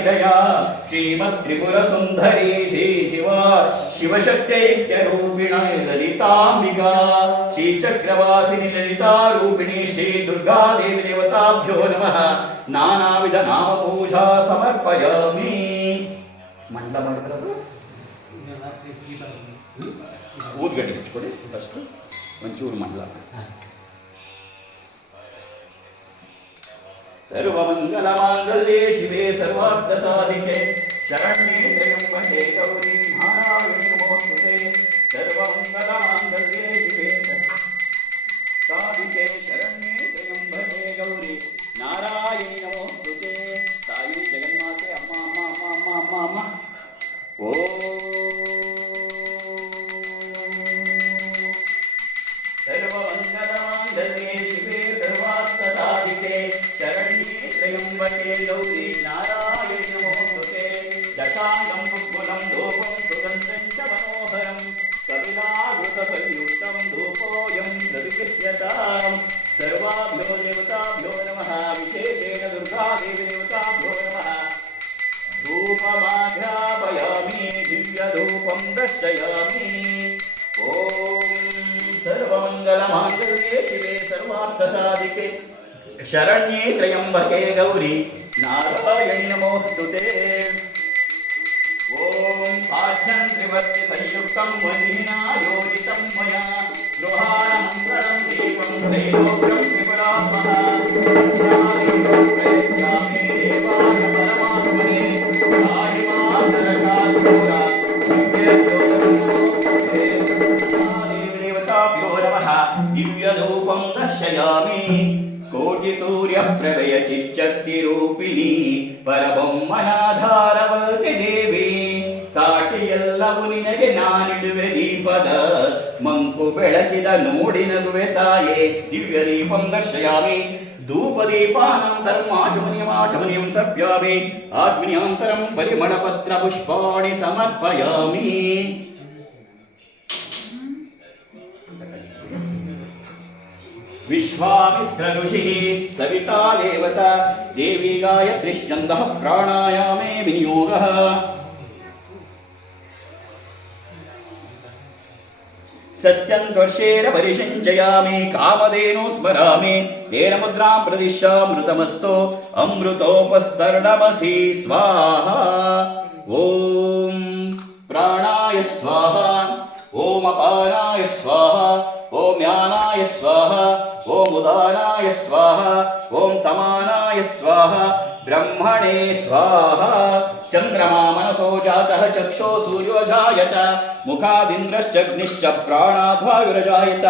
ನಿಲಯ ಶ್ರೀಮತ್ತ್ರಿಪುರಸುಂದರಿ ಶ್ರೀ ಶಿವ ಶಿವಶಕ್ತೈಕ್ಯರೂಪಿಣ ಲಲಿತಾಂಬಿಕಾ ಶ್ರೀಚಕ್ರವಾಸಿನಿ ಲಲಿತಾರೂಪಿಣಿ ಶ್ರೀ ದುರ್ಗಾದೇವಿ ದೇವತಾಭ್ಯೋ ನಮಃ ನಾನಾವಿಧ ನಾಮಪೂಜಾ ಸಮರ್ಪಯಾಮಿ. ಮಂಡ ಮಾಡಿದ್ರದು ಊದ್ಗಡ್ಡೆ ಹಚ್ಕೊಡಿ ಫಸ್ಟ್ ಒಂಚೂರು ಮಂಡಲ. ಸರ್ವಮಂಗಲಮಾಂಗಲ್ಯೆ ಶಿವೆ ಸರ್ವಾರ್ಥಸಾಧಿಕೆ ಶರಣ್ಯೆ ತ್ರ್ಯಂಬಕೆ ಗೌರಿ ನಾರಾಯಣಿ ನಮೋಸ್ತುತೆ. ಸರ್ವಮಂಗಲಮಾಂಗಲ್ಯೆ ಶಿವೆ ಸಾಧಿಕೆ ಶರಣ್ಯೆ ತ್ರ್ಯಂಬಕೆ ಗೌರಿ ನಾರಾಯಣಿ ನಮೋಸ್ತುತೆ. ತಾಯಿ ಜಗನ್ಮಾತೆ ಅಮ್ಮ ಅಮ್ಮ ಅಮ್ಮ ಅಮ್ಮ ಅಮ್ಮ ಅಮ್ಮ. ಓಂ ಸರ್ವಮಂಗಲಮಾಂಗಲ್ಯೆ ಶಿವೆ ಸರ್ವಾರ್ಥಸಾಧಿಕೆ ಶರಣ್ಯೆ ತ್ರ್ಯಂಬಕೆ ಗೌರಿ ನಾರಾಯಣಿ ನಮೋಸ್ತುತೆ. ದಶಾಂಗಂ ಪುಷ್ಪುಲಂ ಧೂಪಂ ಸುಗಂಧಂ ಚ ಮನೋಹರಂ ಕಪಿಲಾವೃತಸಂಯುಕ್ತಂ ಧೂಪೋಯಂ ಪ್ರತಿಗೃಹ್ಯತಾಂ. ಸರ್ವಾಭ್ಯೋ ದೇವತಾಭ್ಯೋ ನಮಃ ವಿಶೇಷೇಣ ದುರ್ಗಾದೇವಿ ದೇವತಾಭ್ಯೋ ನಮಃ. ಧೂಪಮಾಘ್ರಾಪಯಾಮಿ ದಿವ್ಯಧೂಪಂ ದರ್ಶಯಾಮಿ. ಓಂ ಸರ್ವಮಂಗಲಮಾಂಗಲ್ಯೆ ಶಿವೆ ಸರ್ವಾರ್ಥಸಾಧಿಕೆ ಶರಣ್ಯೆ ತ್ರ್ಯಂಬಕೆ ಗೌರಿ ನಾರಾಯಣಿ ನಮೋಸ್ತುತೆ. ಓಂ ಪಾಠ್ಯಂ ತ್ರಿವರ್ತಿ ಸಂಯುಕ್ತಂ ವನ್ನಿನಾ ಯೋಜಿತಂ ಮಯಾ ಗೃಹಾಣ ಮಂಗಳಂ ದೀಪಂ ತ್ರೈಲೋಕ್ಯಂ ತ್ರಿಪುರಾತ್ಮನಃ. ಪ್ರಯಚ್ಛಾಮಿ ದೇವಾಯ ಪರಮಾತ್ಮನೆ ಕಾಯಿಮಾತರಕಾತ್ಮೂಲ ದೇವತಾಭ್ಯೋ ನಮಃ. ದಿವ್ಯಧೂಪಂ ದರ್ಶಯಾಮಿ. ಕೋಟಿ ಸೂರ್ಯ ಪ್ರಭಯ ಚಿಚ್ಚಕ್ತಿ ರೂಪಿಣಿ ಪರಬೊಮ್ಮನಾಧಾರವತಿ ದೇವಿ. ಸಾಟಿಯೆಲ್ಲವೂ ನಿನಗೆ ನಾನಿಡುವೆ ದೀಪದ ಮಂಕು ಬೆಳಕಿದ ನೋಡಿ ನಗುವೆ ತಾಯೇ. ದಿವ್ಯ ದೀಪಂ ದರ್ಶಯಾಮಿ. ಧೂಪದೀಪಾನಂತರಂ ಆಚಮನೀಯಂ ಸರ್ಪ್ಯಾಮಿ. ಆಗ್ನೇಯಾಂತರಂ ಪರಿಮಳಪತ್ರ ಪುಷ್ಪಾಣಿ ಸಮರ್ಪಯಾಮಿ. ವಿಶ್ವಾಮಿತ್ರ ಋಷಿ ಸವಿತಾ ದೇವತಾ ದೇವಿ ಗಾಯತ್ರಿಶ್ಚಂದಃ ಪ್ರಾಣಾಯಾಮೇ ವಿನಿಯೋಗಃ. ಸತ್ಯಂ ತ್ವರ್ಷೇಣ ಪರಿಷಂಚಯಾಮಿ ಕಾಮಧೇನು ಸ್ಮರಾಮಿ. ತೇನ ಮುದ್ರಾಂ ಪ್ರದಿಶ್ಯಾಮೃತಮಸ್ತೋ ಅಮೃತೋಪಸ್ತರ್ಣಮಸಿ ಸ್ವಾಹ. ಓಂ ಪ್ರಾಣಾಯ ಸ್ವಾಹ. ಓಂ ಅಪಾನಾಯ ಸ್ವಾಹ. ಓಂ ಯಾನಾಯ ಸ್ವಾಹ. ಓಂ ಉದಾನಾಯ ಸ್ವಾಹ. ಓಂ ಸಮಾನಾಯ ಸ್ವಾಹ. ಬ್ರಹ್ಮಣೇ ಸ್ವಾಹ. ಚಂದ್ರಮಾ ಮನಸೋ ಜಾತಃ ಚಕ್ಷೋ ಸೂರ್ಯೋ ಜಾಯತ ಮುಖಾದಿಂದ್ರಶ್ಚಗ್ನಿಶ್ಚ ಪ್ರಾಣಾದ್ವಾಯುರಜಾಯತ.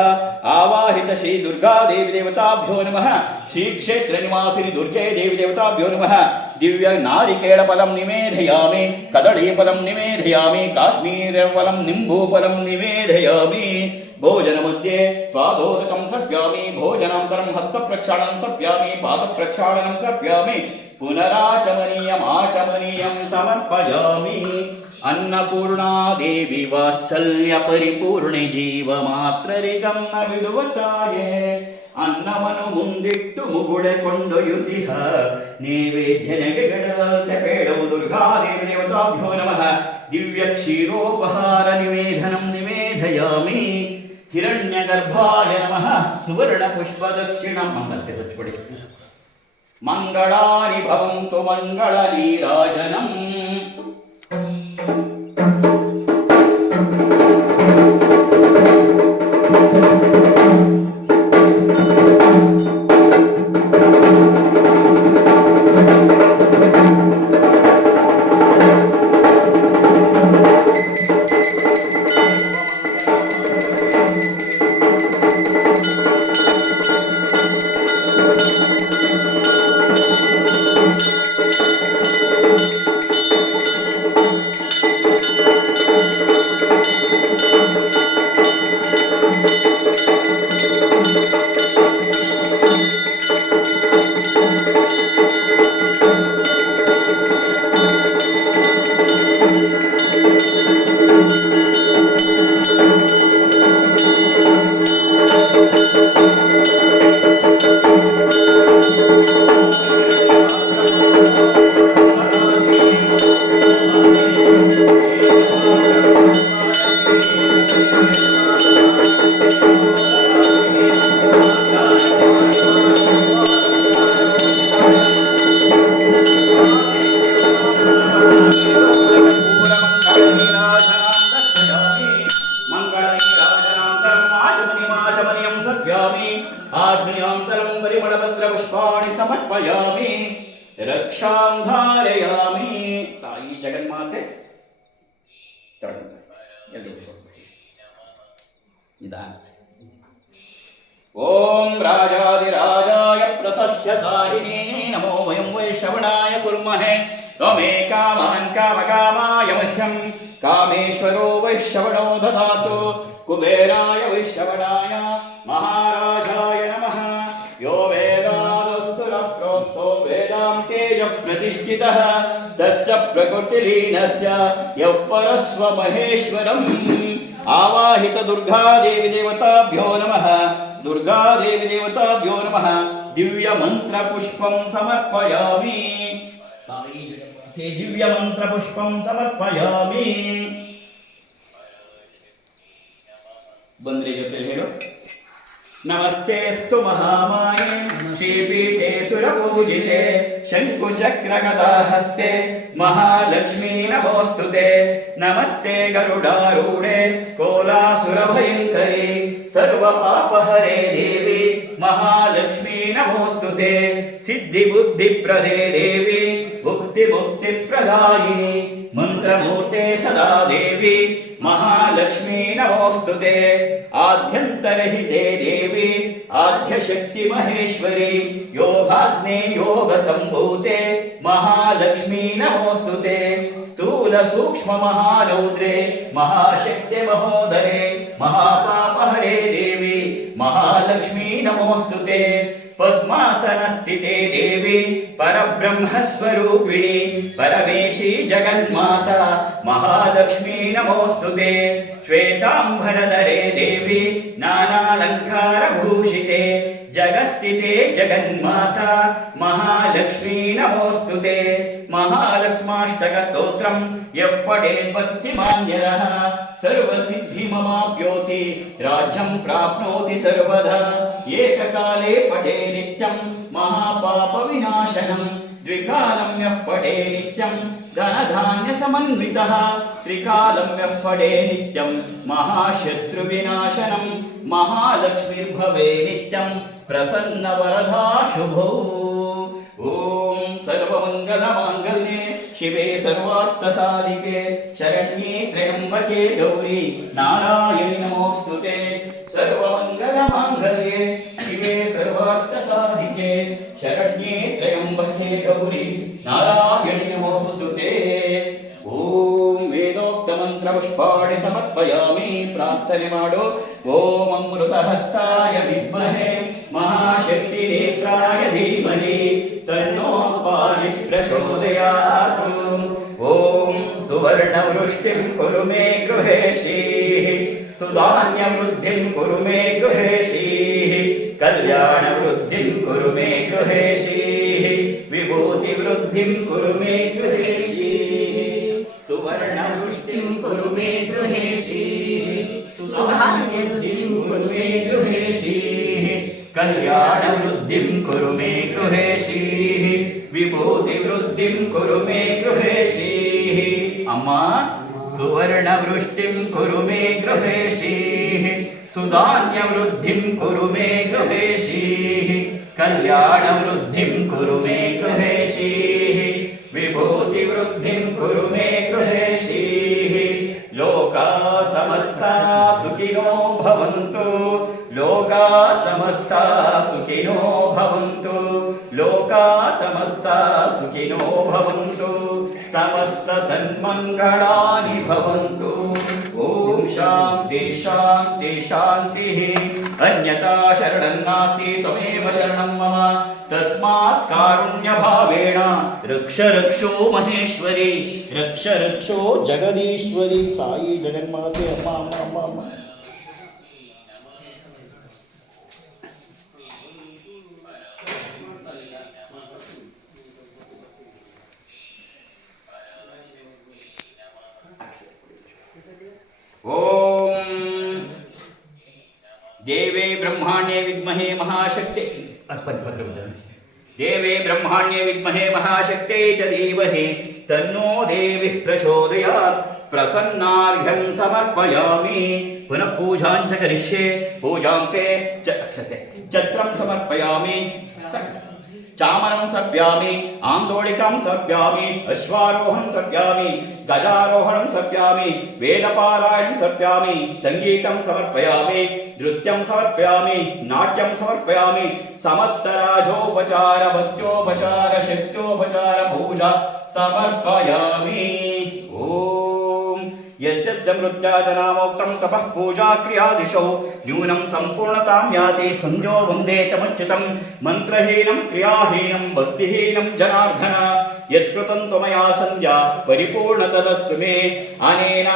ಆವಾಹಿತ ಶ್ರೀ ದುರ್ಗಾದೇವಿ ದೇವತಾಭ್ಯೋ ನಮಃ. ಶ್ರೀ ಕ್ಷೇತ್ರ ನಿವಾಸಿನಿ ದುರ್ಗೆ ದೇವಿ ದೇವತಾಭ್ಯೋ ನಮಃ. ದಿವ್ಯ ನಾರಿಕೇಳ ಫಲಂ ನಿವೇದಯಾಮಿ. ಕದಳೀ ಫಲಂ ನಿವೇದಯಾಮಿ. ಕಾಶ್ಮೀರ ಫಲಂ ನಿಂಬೂಫಲಂ ನಿವೇದಯಾಮಿ. ಭೋಜನ ಮಧ್ಯೆ ಸ್ವಾದೋದಕಂ ಸರ್ಪ್ಯಾಮಿ. ಭೋಜನಾಂತರಂ ಹಸ್ತ ಪ್ರಕ್ಷಾಳನಂ ಸರ್ಪ್ಯಾಮಿ. ಪಾದ ಪ್ರಕ್ಷಾಳನಂ ಸರ್ಪ್ಯಾಮಿ. ಪುನರಾಚಮನೀಯಂ ಸಮರ್ಪಯಾಮಿ. ಅನ್ನಪೂರ್ಣಾದೇವಿ ವಾತ್ಸಲ್ಯ ಪರಿಪೂರ್ಣಿ ಜೀವ ಮಾತ್ರರಿಗನ್ನ ಬಿಡುವ ತಾಯೇ. ಅನ್ನವನ್ನು ಮುಂದಿಟ್ಟು ಮುಗುಳೆ ಕೊಂಡೊಯ್ಯುತ್ತಿಹ ನೈವೇದ್ಯನೆಗೆ ಗಡದಂತೆ ಬೇಡವು ದುರ್ಗಾದೇವಿ ದೇವತಾಭ್ಯೋ ನಮಃ. ದಿವ್ಯ ಕ್ಷೀರೋಪಹಾರ ನಿವೇದನಂ ನಿವೇದಯಾಮಿ. ಹಿರಣ್ಯಗರ್ಭಾಯ ನಮಃ. ಸುವರ್ಣ ಪುಷ್ಪ ದಕ್ಷಿಣಂ ಮಂಗಲತೆ ಹಚ್ಚಿಬಿಡಿ. ಮಂಗಳಾನಿ ಭವಂತು ಮಂಗಳ ನೀರಾಜನಂ. ರಕ್ಷಾಂ ಧಾರಯಾಮಿ. ತಾಯಿ ಜಗನ್ಮಾತೆ ತಡೆ ಎಲ್ಲಿ ನಿಧಾನ. ಓಂ ರಾಜಾದಿರಾಜಾಯ ಪ್ರಸಹ್ಯ ಸಾರಿಣೇ ನಮೋ ವಯಂ ವೈಶ್ರವಣಾಯ ಕುರ್ಮಹೇ. ತ್ವಮೇ ಕಾಮಾನ್ ಕಾಮಕಾಮಾಯ ಮಹ್ಯಂ ಕಾಮೇಶ್ವರೋ ವೈಶ್ರವಣೋ ದದಾತು. ಕುಬೇರಾಯ ವೈಶ್ರವಣಾಯ ಮಹಾರಾಜಾಯ ನಮಃ. ಯೋ ವೇದಾದಸ್ತುರ ಪ್ರೋಕ್ತೋ ವೇದಾಂತೇಜ ಪ್ರತಿಷ್ಠಿತಃ ತಸ್ಯ ಪ್ರಕೃತಿಲೀನಸ್ಯ ಯಃ ಪರಸ್ವ ಮಹೇಶ್ವರಂ. ಆವಾಹಿತ ದುರ್ಗಾದೇವಿ ದೇವತಾಭ್ಯೋ ನಮಃ. ದುರ್ಗಾದೇವಿ ದೇವತಾಭ್ಯೋ ನಮಃ. ದಿವ್ಯ ಮಂತ್ರ ಪುಷ್ಪಂ ಸಮರ್ಪಯಾಮಿ. ದಿವ್ಯ ಮಂತ್ರ ಪುಷ್ಪಂ ಸಮರ್ಪಯಾಮಿ. ಬಂದ್ರೆ ಜೊತೆ ಹೇಳು. ನಮಸ್ತೆಸ್ತು ಮಹಾಮಾಯೆ ಶ್ರೀಪೀಠೆ ಸುರಪೂಜಿತೆ ಶಂಕುಚಕ್ರಗದಾಹಸ್ತೆ ಮಹಾಲಕ್ಷ್ಮೀ ನಮೋಸ್ತುತೆ. ನಮಸ್ತೆ ಗರುಡಾರೂಢೆ ಕೋಲಾಸುರಭಯಂಕರಿ ಸರ್ವಪಾಪಹರೆ ದೇವಿ ಮಹಾಲಕ್ಷ್ಮೀ ನಮೋಸ್ತುತೆ. ಸಿದ್ಧಿಬುದ್ಧಿಪ್ರದೇ ದೇವಿ ಮುಕ್ತಿಮುಕ್ತಿಪ್ರದಾಯಿನಿ ಮಂತ್ರಮೂರ್ತೆ ಸದಾ ದೇವಿ ಮಹಾಲಕ್ಷ್ಮೀ ನಮೋಸ್ತುತೆ. ಆದ್ಯಂತರಹಿತೆ ದೇವಿ ಆದ್ಯಶಕ್ತಿ ಮಹೇಶ್ವರಿ ಯೋಗಾಗ್ನೇ ಯೋಗ ಸಂಭೂತೆ ಮಹಾಲಕ್ಷ್ಮೀ ನಮೋಸ್ತುತೆ. ಸ್ಥೂಲ ಸೂಕ್ಷ್ಮ ಮಹಾರೌದ್ರೆ ಮಹಾಶಕ್ತಿ ಮಹೋದರೆ ಮಹಾಪಾಪಹರೆ ದೇವಿ ಮಹಾಲಕ್ಷ್ಮೀ ನಮೋಸ್ತುತೆ. ಪದ್ಮಾಸನ ಸ್ಥಿತೆ ದೇವಿ ಪರಬ್ರಹ್ಮ ಸ್ವರೂಪಿಣಿ ಪರಮೇಶಿ ಜಗನ್ಮಾತಾ ಮಹಾಲಕ್ಷ್ಮೀ ನಮೋಸ್ತುತೆ. ಶ್ವೇತಾಂಬರಧರೆ ದೇವಿ ನಾನಾಲಂಕಾರ ಭೂಷಿತೆ ಜಗಸ್ಥಿತೆ ಜಗನ್ಮಾತಾ ಮಹಾಲಕ್ಷ್ಮೀ ನಮೋಸ್ತುತೆ. ಮಹಾಲಕ್ಷ್ಮಾಷ್ಟಕ ಸ್ತೋತ್ರಂ ಯಃ ಪಠೇತ್ ಭಕ್ತಿಮಾನ್ಯರಃ ಸರ್ವಸಿದ್ಧಿಮವಾಪ್ನೋತಿ ರಾಜ್ಯಂ ಪ್ರಾಪ್ನೋತಿ ಸರ್ವದಾ. ಏಕಕಾಲೇ ಪಠೇ ನಿತ್ಯಂ ಮಹಾಪಾಪ ವಿನಾಶನಂ ದ್ವಿಕಾಲಂ ಯಃ ಪಠೇ ನಿತ್ಯಂ ಧನಧಾನ್ಯ ಸಮನ್ವಿತಃ ತ್ರಿಕಾಲಂ ಯಃ ಪಠೇ ನಿತ್ಯಂ ಮಹಾಶತ್ರು ವಿನಾಶನಂ ಮಹಾಲಕ್ಷ್ಮೀರ್ಭವೇ ನಿತ್ಯಂ ಪ್ರಸನ್ನ ವರದಾ ಶುಭೋ. ಓಂ ಸರ್ವಮಂಗಲ ಮಾಂಗಲ್ಯೆ ಶಿವೆ ಸರ್ವಾರ್ಥ ಸಾಧಿಕೆ ಶರಣ್ಯೇ ತ್ರ್ಯಂಬಕೆ ಗೌರಿ ನಾರಾಯಣಿ ನಮೋಸ್ತುತೆ. ಸರ್ವಮಂಗಲ ಮಾಂಗಲ್ಯೆ ಶಿವೆ ಸರ್ವಾರ್ಥ ಸಾಧಿಕೆ ಶರಣ್ಯೇ ತ್ರ್ಯಂಬಕೆ ಗೌರಿ ನಾರಾಯಣಿ ನಮೋಸ್ತುತೆ. ಓಂ ವೇದೋಕ್ತ ಮಂತ್ರ ಪುಷ್ಪಾಣಿ ಸಮರ್ಪಯಾಮಿ. ಪ್ರಾರ್ಥನೆ ಮಾಡು. ಓಂ ಅಮೃತಹಸ್ತಾಯ ವಿದ್ಮಹೇ ಮಹಾಶಕ್ತಿ ನೇತ್ರಾಯ ಧೀಮಹಿ ತನ್ನೋ ಪಾನಿ ಪ್ರಚೋದಯಾತ್. ಓಂ ಸುವರ್ಣ ವೃಷ್ಟಿಂ ಕುರು ಮೇ ಗೃಹೇಶಿ ಸುಧಾನ್ಯ ವೃದ್ಧಿಂ ಕುರು ಮೇ ಗೃಹೇಶಿ ಕಲ್ಯಾಣ ವೃದ್ಧಿಂ ಕುರು ಮೇ ಗೃಹೇಶಿ ವಿಭೂತಿ ವೃದ್ಧಿಂ ಕುರು ಮೇ ಗೃಹೇಶಿ. ಸುವರ್ಣ ವೃಷ್ಟಿಂ ಕುರು ಮೇ ಗೃಹೇಶಿ ಸುಧಾನ್ಯ ವೃದ್ಧಿಂ ಕುರು ಮೇ ಗೃಹೇಶಿ ಕಲ್ಯಾಣ ವೃದ್ಧಿಂ ಕುರು ಮೇ ಗೃಹೇಶಿ ವಿಭೂತಿ ವೃದ್ಧಿಂ ಕುರು ಮೇ ಗೃಹೇಶಿ. ಅಮ್ಮ ಸುವರ್ಣ ವೃಷ್ಟಿಂ ಕುರು ಮೇ ಗೃಹೇಶಿ ಸುಧಾನ್ಯ ವೃದ್ಧಿಂ ಕುರು ಮೇ ಗೃಹೇಶಿ ಕಲ್ಯಾಣ ವೃದ್ಧಿಂ ಕುರು ಮೇ ಗೃಹೇಶಿ ವಿಭೂತಿ ವೃದ್ಧಿಂ ಕುರು ಮೇ ಗೃಹೇಶಿ. ಲೋಕಾ ಸಮಸ್ತಾ ಸುಖಿನೋ ಭವಂತು ಲೋಕಾ ಸಮಸ್ತಾ ಸುಖಿನೋ ಭವಂತು ಲೋಕಾ ಸಮಸ್ತಾ ಸುಖಿನೋ ಭವಂತು ಸಮಸ್ತ ಸನ್ಮಂಗಳಾನಿ ಭವಂತು. ಓಂ ಶಾಂತಿ ಶಾಂತಿ ಶಾಂತಿ. ಅನ್ಯತಾ ಶರಣಂ ನಾಸ್ತಿ ತ್ವಮೇವ ಶರಣಂ ಮಮ ತಸ್ಮಾತ್ ಕಾರುಣ್ಯ ಭಾವೇನ ರಕ್ಷ ರಕ್ಷೋ ಮಹೇಶ್ವರಿ ರಕ್ಷ ರಕ್ಷೋ ಜಗದೀಶ್ವರಿ. ತಾಯಿ ಜಗನ್ಮಾತೆ ಅಮ್ಮ ಅಮ್ಮ ಅಮ್ಮ ಅಮ್ಮ. ಓಂ ದೇವೇ ಬ್ರಹ್ಮಾಣ್ಯೇ ವಿದ್ಮಹೇ ಮಹಾಶಕ್ತಿ ದೇವೇ ಬ್ರಹ್ಮಾಣ್ಯೇ ವಿದ್ಮಹೇ ಮಹಾಶಕ್ತೇ ಚ ಧೀಮಹಿ ತನ್ನೋ ದೇವಿ ಪ್ರಚೋದಯಾತ್. ಪ್ರಸನ್ನಾರ್ಘ್ಯಂ ಸಮರ್ಪಯಾಮಿ. ಪುನಃ ಪೂಜಾಂಚ ಕರಿಷ್ಯೆ. ಪೂಜಾಂತೆ ಅಕ್ಷತೆ ಛತ್ರಂ ಸಮರ್ಪಯಾಮಿ. चामरं सर्प्यामि आन्दोलिकां सर्प्यामि अश्वारोहं सर्प्यामि गजारोहणं सर्प्यामि वेदपारायणं सर्प्यामि संगीतं समर्पयामि नृत्यं समर्पयामि नाट्यं समर्पयामि समस्तराजोपचार भक्त्योपचार शक्त्योपचार पूजा समर्पयामि। ओम यस्य समृद्धाचनामोक्तं तपः पूजा क्रियादिशौ न्यूनं सम्पूर्णतां याति संयो वन्देतमच्युतं मन्त्रहीनं क्रियाहीनं भक्तिहीनं जनार्दन यत्कृतं त्वमया संध्या परिपूर्णतदस्तु मे। अनेन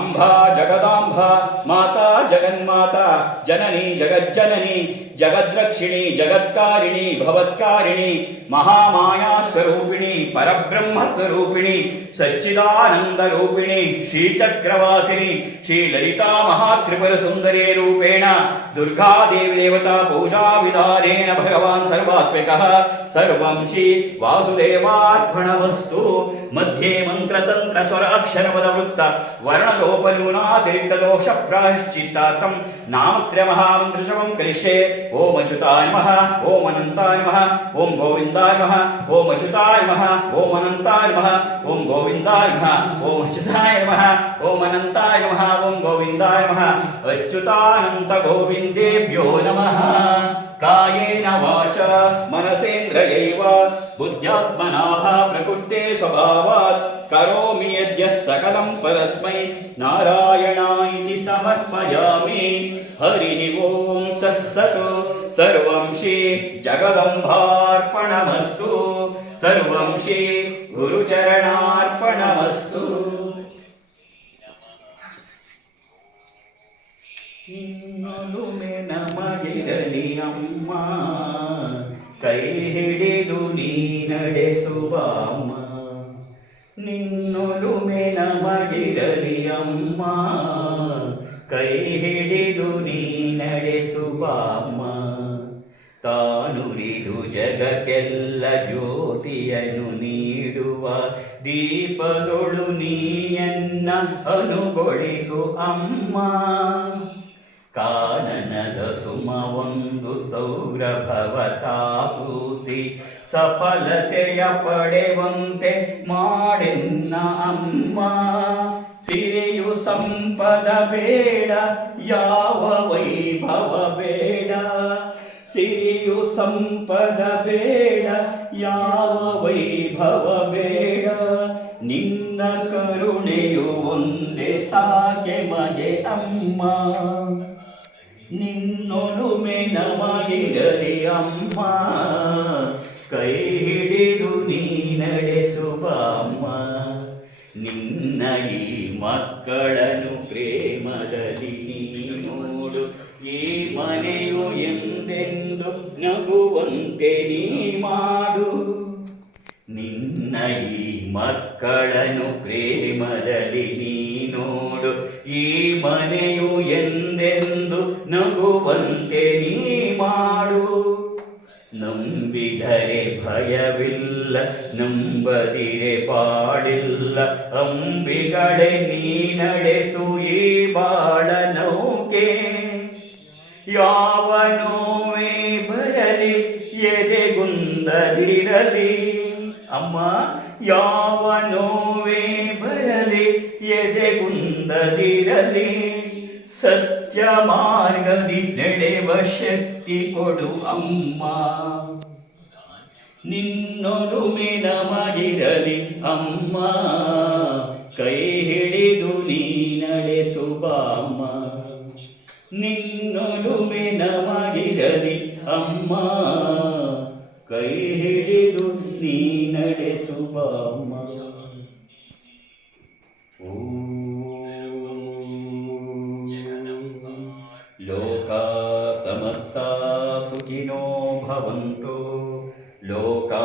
अम्बा जगदाम्बा माता जगन्माता जननी जगज्जननी जगद्रक्षिणी जगत्कारिणी भवत्कारिणी महामाया स्वरूपिणी परब्रह्म स्वरूपिणी सच्चिदानंदरूपिणी श्रीचक्रवासिनी श्रीललिता महात्रिपुर सुंदरी रूपेण दुर्गा देवी देवता पूजा विधानेन भगवान् सर्वात्मकः सर्वं श्री वासुदेवार्पणमस्तु। मध्ये मंत्रतंत्र स्वर अक्षर पदवृत्त वर्णलोपन्यूनातिरिक्त दोष प्रायश्चित्तार्थं नामत्रय महामंत्रश्रवं करिष्ये। ओम अच्युताय नमः ओम अनंताय नमः ओम गोविंदाय नमः ओम अच्युताय नमः ओम अनंताय नमः ओम गोविंदाय नमः ओम अच्युताय नमः ओम अनंताय नमः ओम गोविंदाय नमः अच्युतानंत गोविंदेभ्यो नमः। कायेन वाचा मनसेन्द्रियैव बुद्ध्यात्मना प्रकृते स्वभावात् करोमि यद्यः सकलं परस्मै नारायणाय समर्पयामि। हरिः ओम तत्सत्। सर्वं श्री जगदम्बार्पणमस्तु सर्वं श्री गुरुचरणार्पणमस्तु। ನಿನ್ನೊಲುಮೆ ನಮಗಿರಲಿ ಅಮ್ಮ ಕೈ ಹಿಡಿದು ನೀ ನಡೆಸುವ ಅಮ್ಮ ನಿನ್ನೊಲುಮೆ ನಮಗಿರಲಿ ಅಮ್ಮ ಕೈ ಹಿಡಿದು ನೀ ನಡೆಸುವ ಅಮ್ಮ ತಾನುರಿದು ಜಗಕ್ಕೆಲ್ಲ ಜ್ಯೋತಿಯನ್ನು ನೀಡುವ ದೀಪದೊಳು ನೀಯನ್ನ ಅನುಗೊಳಿಸು ಅಮ್ಮ ಕಾನನದ ಸುಮವೊಂದು ಸೌರಭವತಾಸೂಸಿ ಸಫಲತೆಯ ಪಡೆವಂತೆ ಮಾಡೆನ್ನ ಅಮ್ಮ ಸಿರಿಯು ಸಂಪದ ಬೇಡ ಯಾವ ವೈಭವ ಬೇಡ ಸಿರಿಯು ಸಂಪದ ಬೇಡ ಯಾವ ವೈಭವ ಬೇಡ ನಿನ್ನ ಕರುಣೆಯು ಒಂದೇ ಸಾಕೆ ಮಗೆ ಅಮ್ಮ ನಿನ್ನೊಲುಮೆ ನಮಗಿರಲಿ ಅಮ್ಮ ಕೈ ಹಿಡಿದು ನೀ ನಡೆಸುವ ಅಮ್ಮ ನಿನ್ನ ಈ ಮಕ್ಕಳನ್ನು ಪ್ರೇಮದಲ್ಲಿ ನೀ ನೋಡು ಈ ಮನೆಯು ಎಂದೆಂದು ನಗುವಂತೆ ನೀ ಮಾಡು ನಿನ್ನ ಈ ಮಕ್ಕಳನ್ನು ಪ್ರೇಮದಲ್ಲಿ ನೀ ನೋಡು ಈ ಮನೆಯು ಎಂದೆಂದು ನಗುವಂತೆ ನೀ ಮಾಡು ನಂಬಿದರೆ ಭಯವಿಲ್ಲ ನಂಬದಿರೆ ಪಾಡಿಲ್ಲ ಅಂಬಿಗಡೆ ನೀ ನಡೆಸು ಈ ಬಾಳ ನೌಕೆ ಯಾವ ನೋವೇ ಬರಲಿ ಎದೆಗುಂದದಿರಲಿ ಅಮ್ಮ ಯಾವ ನೋವೇ ಬರಲಿ ಎದೆಗುಂದದಿರಲಿ ಸತ್ಯ ಮಾರ್ಗದಿ ನಡೆವ ಶಕ್ತಿ ಕೊಡು ಅಮ್ಮ ನಿನ್ನೊಲುಮೆ ನಮಗಿರಲಿ ಅಮ್ಮ ಕೈ ಹಿಡಿದು ನೀ ನಡೆಸುವ ಅಮ್ಮ ನಿನ್ನೊಲುಮೆ ನಮಗಿರಲಿ ಅಮ್ಮ ಕೈ ಹಿಡಿದು ನೀ ನಡೆಸುವ ಅಮ್ಮ ಲೋಕಾ ಸಮಸ್ತಾ ಸುಖಿನೋ ಭವಂತು ಲೋಕಾ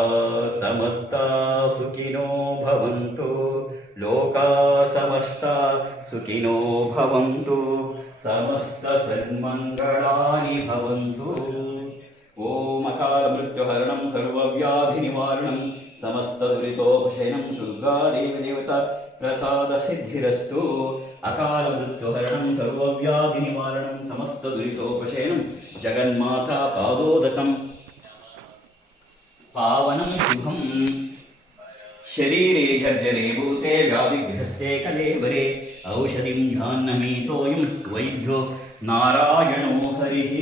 ಸಮಸ್ತಾ ಸುಖಿನೋ ಭವಂತು ಲೋಕಾ ಸಮಸ್ತಾ ಸುಖಿನೋ ಭವಂತು ಸಮಸ್ತ ಸನ್ಮಂಗಳಾನಿ ಭವಂತು ಓಂ ಅಕಾಲ ಮೃತ್ಯುಹರಣಂ ಸರ್ವವ್ಯಾಧಿ ನಿವಾರಣಂ ಸಮಸ್ತ ದುರಿತೋಪಶಯನಂ ಶುದ್ಧಾ ದೇವಿ ದೇವತಾ ಪ್ರಸಾದ ಸಿದ್ಧಿರಸ್ತು ಅಕಾಲ ಮೃತ್ಯುಹರಣಂ ಸರ್ವವ್ಯಾಧಿ ನಿವಾರಣಂ ಸಮಸ್ತ ದುರಿತೋಪಶಯನಂ ಜಗನ್ಮಾತಾ ಪಾದೋದಕಂ पावनं शुभं शरीरे जर्जरे भूते व्याधिग्रस्ते कलेवरे औषधिं ध्यान्नमीतोऽयं वैद्यो नारायणो हरिः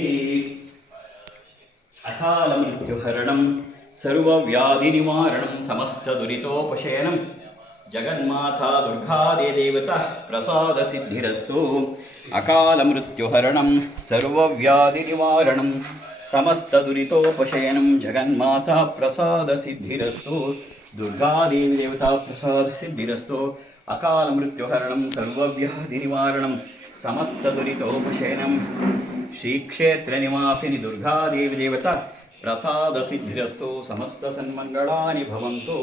अकालमृत्युहरणं सर्वव्याधिनिवारणं समस्तदुरितोपशयनं जगन्माता दुर्गादेवता प्रसादसिद्धिरस्तु अकालमृत्युहरणं सर्वव्याधिनिवारणं समस्तदुरितोपशयनं जगन्माता प्रसादसिद्धिरस्तु दुर्गादेवी देवता प्रसादसिद्धिरस्तु अकालमृत्युहरणं सर्वव्याधिनिवारणं समस्तदुरितोपशयनं श्रीक्षेत्रनिवासिनि दुर्गादेवी देवता प्रसादसिद्धिरस्तु समस्तसन्मङ्गलानि भवन्तु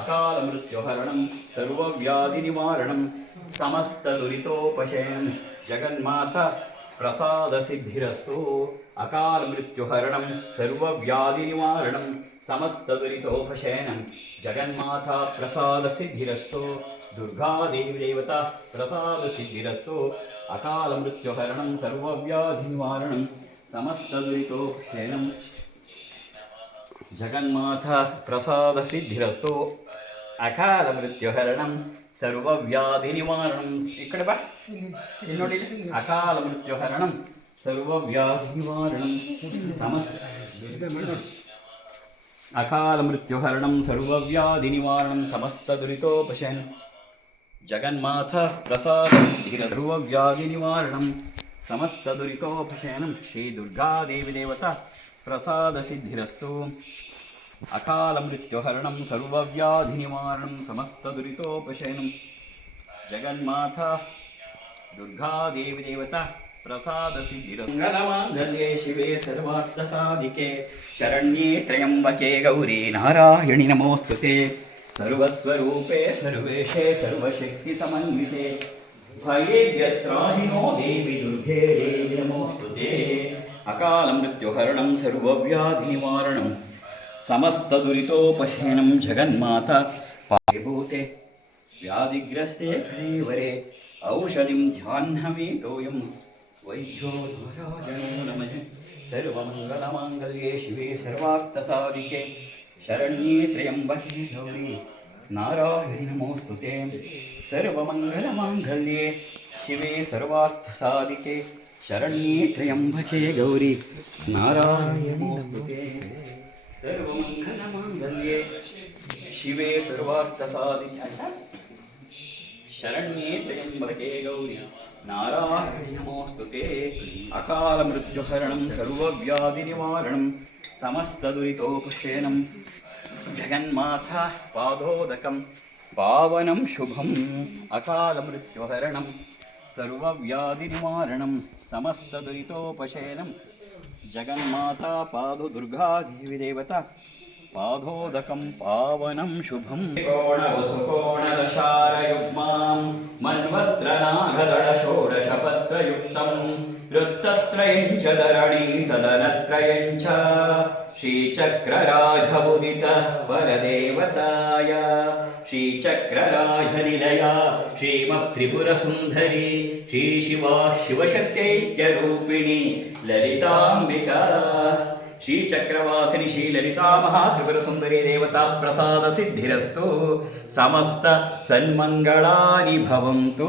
अकालमृत्युहरणं सर्वव्याधिनिवारणं समस्तदुरितोपशयनं जगन्माता प्रसादसिद्धिरस्तु अकालमृत्युहरणं सर्वव्याधिनिवारणं समस्तदुरितोपशयनं जगन्माता प्रसादसिद्धिरस्तु दुर्गादेवी देवता प्रसादसिद्धिरस्तु अकालमृत्युहरणं सर्वव्याधिनिवारणं समस्तदुरितोपशयनं जगन्माता प्रसादसिद्धिरस्तु अकालमृत्युहरणं सर्वव्याधिनिवारणं इकडे बा ಇಲ್ಲಿ ನೋಡಿ अकालमृत्युहरणं सर्वव्याधिनिवारणं अकालमृत्युहरणं सर्वव्याधिनिवारणं समस्तदुरितोपशयनं जगन्माता प्रसादसिद्धिरस्तु सर्वव्याधिनिवारणं समस्तदुरितोपशयनं श्रीदुर्गादेवी देवता प्रसादसिद्धिरस्तु अकालमृत्युहरणं सर्वव्याधिनिवारणं समस्तदुरितोपशयनं जगन्माता दुर्गादेवी देवता प्रसादसिद्धिरस्तु मंगलमांगल्ये शिवे सर्वार्थसाधिके शरण्ये त्र्यंबके गौरी नारायणि नमोस्तुते सर्वस्वरूपे सर्वेशे सर्वशक्तिसमन्विते भयेभ्यस्त्राहिनो देवी दुर्गे देवी नमोस्तुते अकालमृत्युहरणं सर्वव्याधिनिवारणं समस्तदुरितोपशयनं जगन्माता पाहिभूते व्याधिग्रस्ते कलेवरे औषधिं ध्याह्नमीतोऽयं वैद्यो नारायणो नमः सर्वमङ्गलमाङ्गल्ये शिवे सर्वार्थसाधिके शरण्ये त्र्यम्बके गौरी नारायणि नमोस्तुते सर्वमङ्गलमाङ्गल्ये शिवे सर्वार्थसाधिके शरण्ये त्र्यम्बके गौरी नारायणि नमोस्तुते सर्वमङ्गलमाङ्गल्ये शिवे सर्वार्थसाधिके शरण्ये त्र्यम्बके गौरी नारायणि नमोस्तुते अकालमृत्युहरणं सर्वव्याधिनिवारणं समस्तदुरितोपशयनं जगन्माता पादोदकं पावनं शुभम् अकालमृत्युहरणं सर्वव्याधिनिवारणं समस्तदुरितोपशयनं जगन्माता पादो दुर्गादेवी देवता पादोदकं पावनं शुभम् कोणवसुकोणदशारयुग्मां मन्वस्त्रनागदळषोडशपत्रयुक्तं वृत्तत्रयं च धरणी सदनत्रयं च श्रीचक्रराजमुदित वरदेवताय श्रीचक्रराजनिलया श्रीमत्त्रिपुरसुन्दरी श्रीशिवा शिवशक्त्यैक्यरूपिणी ललिताम्बिका श्रीचक्रवासिनी श्रीललिता महात्रिपुरसुन्दरी देवता प्रसादसिद्धिरस्तु समस्त सन्मङ्गलानि भवन्तु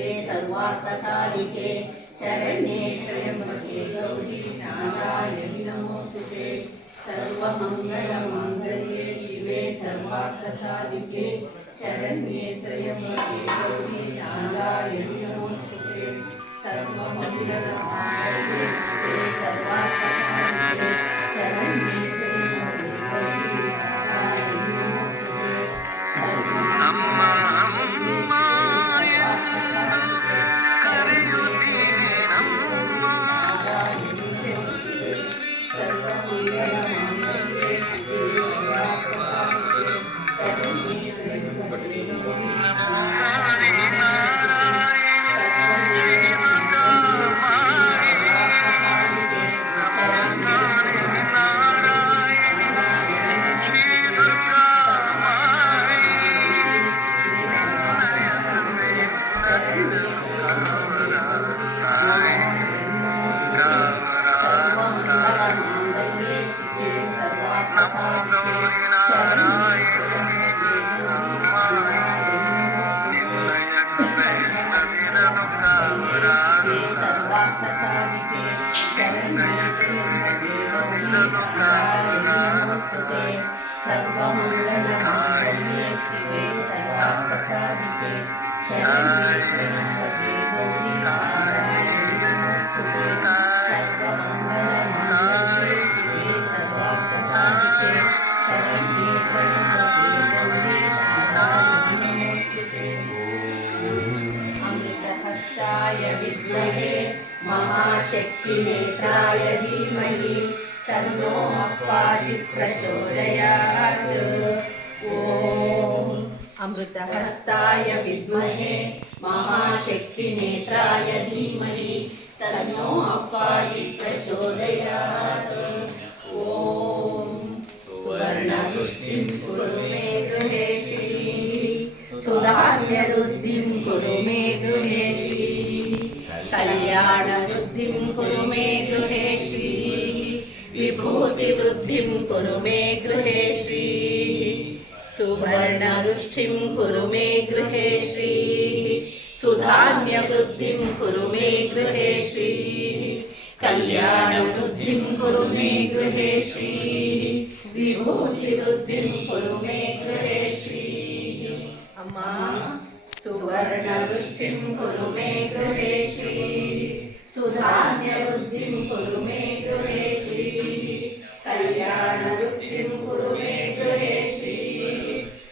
शिवे सर्वार्थसाधिके शरण्ये त्र्यम्बके गौरी नारायणि नमोस्तुते सर्वमङ्गलमाङ्गल्ये शिवे सर्वार्थसाधिके शरण्ये त्र्यम्बके गौरी नारायणि नमोस्तुते सर्वमङ्गलमाङ्गल्ये शिवे सर्वार्थसाधिके शरण्ये त्र्यम्बके गौरी नारायणि नमोस्तुते विद्महे महाशक्तिनेत्राय धीमहि तन्नो अप्पाजित् प्रचोदयात् ॐ अमृतहस्ताय विद्महे महाशक्तिनेत्राय धीमहि तन्नो अप्पाजित् प्रचोदयात् ॐ सुवर्णवृष्टिं कुरु मे गृहे श्रीः सुधान्यवृद्धिं कुरु मे गृहे श्रीः कल्याणवृद्धिं कुरु मे गृहे श्रीः विभूतिवृद्धिं कुरु मे गृहे श्रीः सुवर्णवृष्टिं कुरु मे गृहे श्रीः सुधान्यवृद्धिं कुरु मे गृहे श्रीः कल्याणवृद्धिं कुरु मे गृहे श्रीः विभूतिवृद्धिं कुरु मे गृहे श्रीः अम्मा सुवर्णवृष्टिं कुरु मे गृहे श्रीः सुधान्यवृद्धिं कुरु मे गृहे श्रीः कल्याणवृद्धिं कुरु मे गृहे श्रीः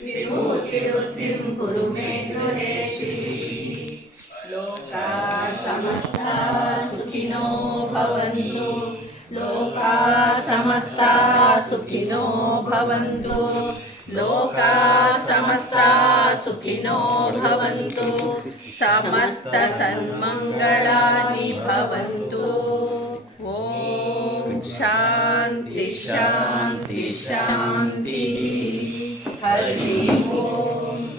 विभूतिवृद्धिं कुरु मे गृहे श्रीः लोका समस्ता सुखिनो भवन्तु लोका समस्ता सुखिनो भवन्तु लोका समस्ता सुखिनो भवन्तु समस्त सन्मङ्गलानि भवन्तु ॐ शान्ति शान्ति शान्तिः हरि ॐ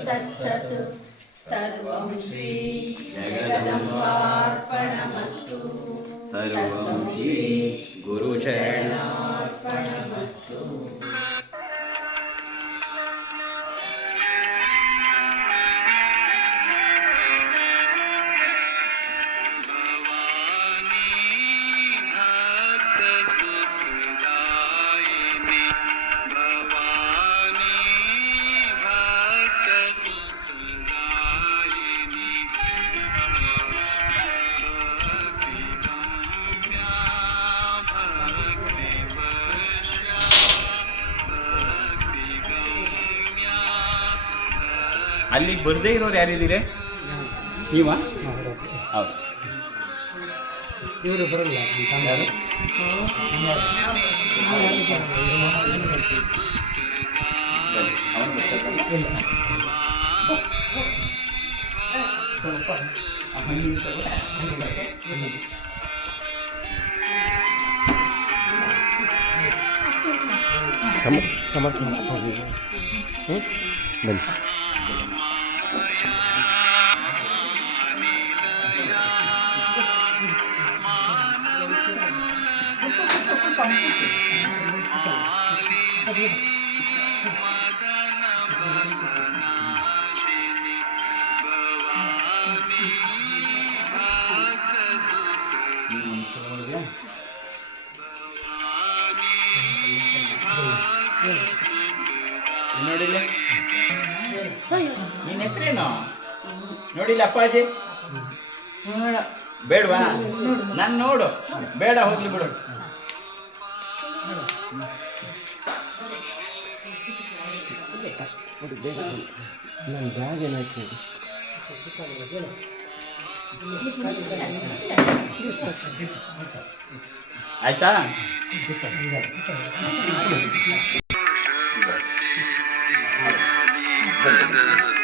तत्सत् सर्वं श्री जगदम्बार्पणमस्तु सर्वं श्री गुरुचरणार्पणमस्तु ಅಲ್ಲಿಗೆ ಬರದೇ ಇರೋರು ಯಾರಿದ್ದೀರಿ? ನೀವ? ಹೌದು. ಇವರು ಬರಲ್ಲ ಯಾರು? ಅವನು ಸಮರ್ಪಣೆ ಬನ್ನಿ. ನೋಡಿಲ್ಲ ನಿನ್ನ ಹೆಸರೇನು ನೋಡಿಲ್ಲ ಅಪ್ಪಾಜಿ ಬೇಡವಾ ನಾನು ನೋಡು ಬೇಡ ಹೋಗ್ಲಿ ಬಿಡು ನನ್ನ ಬ್ಯಾಗ್ ಏನಾಯ್ತು ಆಯ್ತಾ ಸದ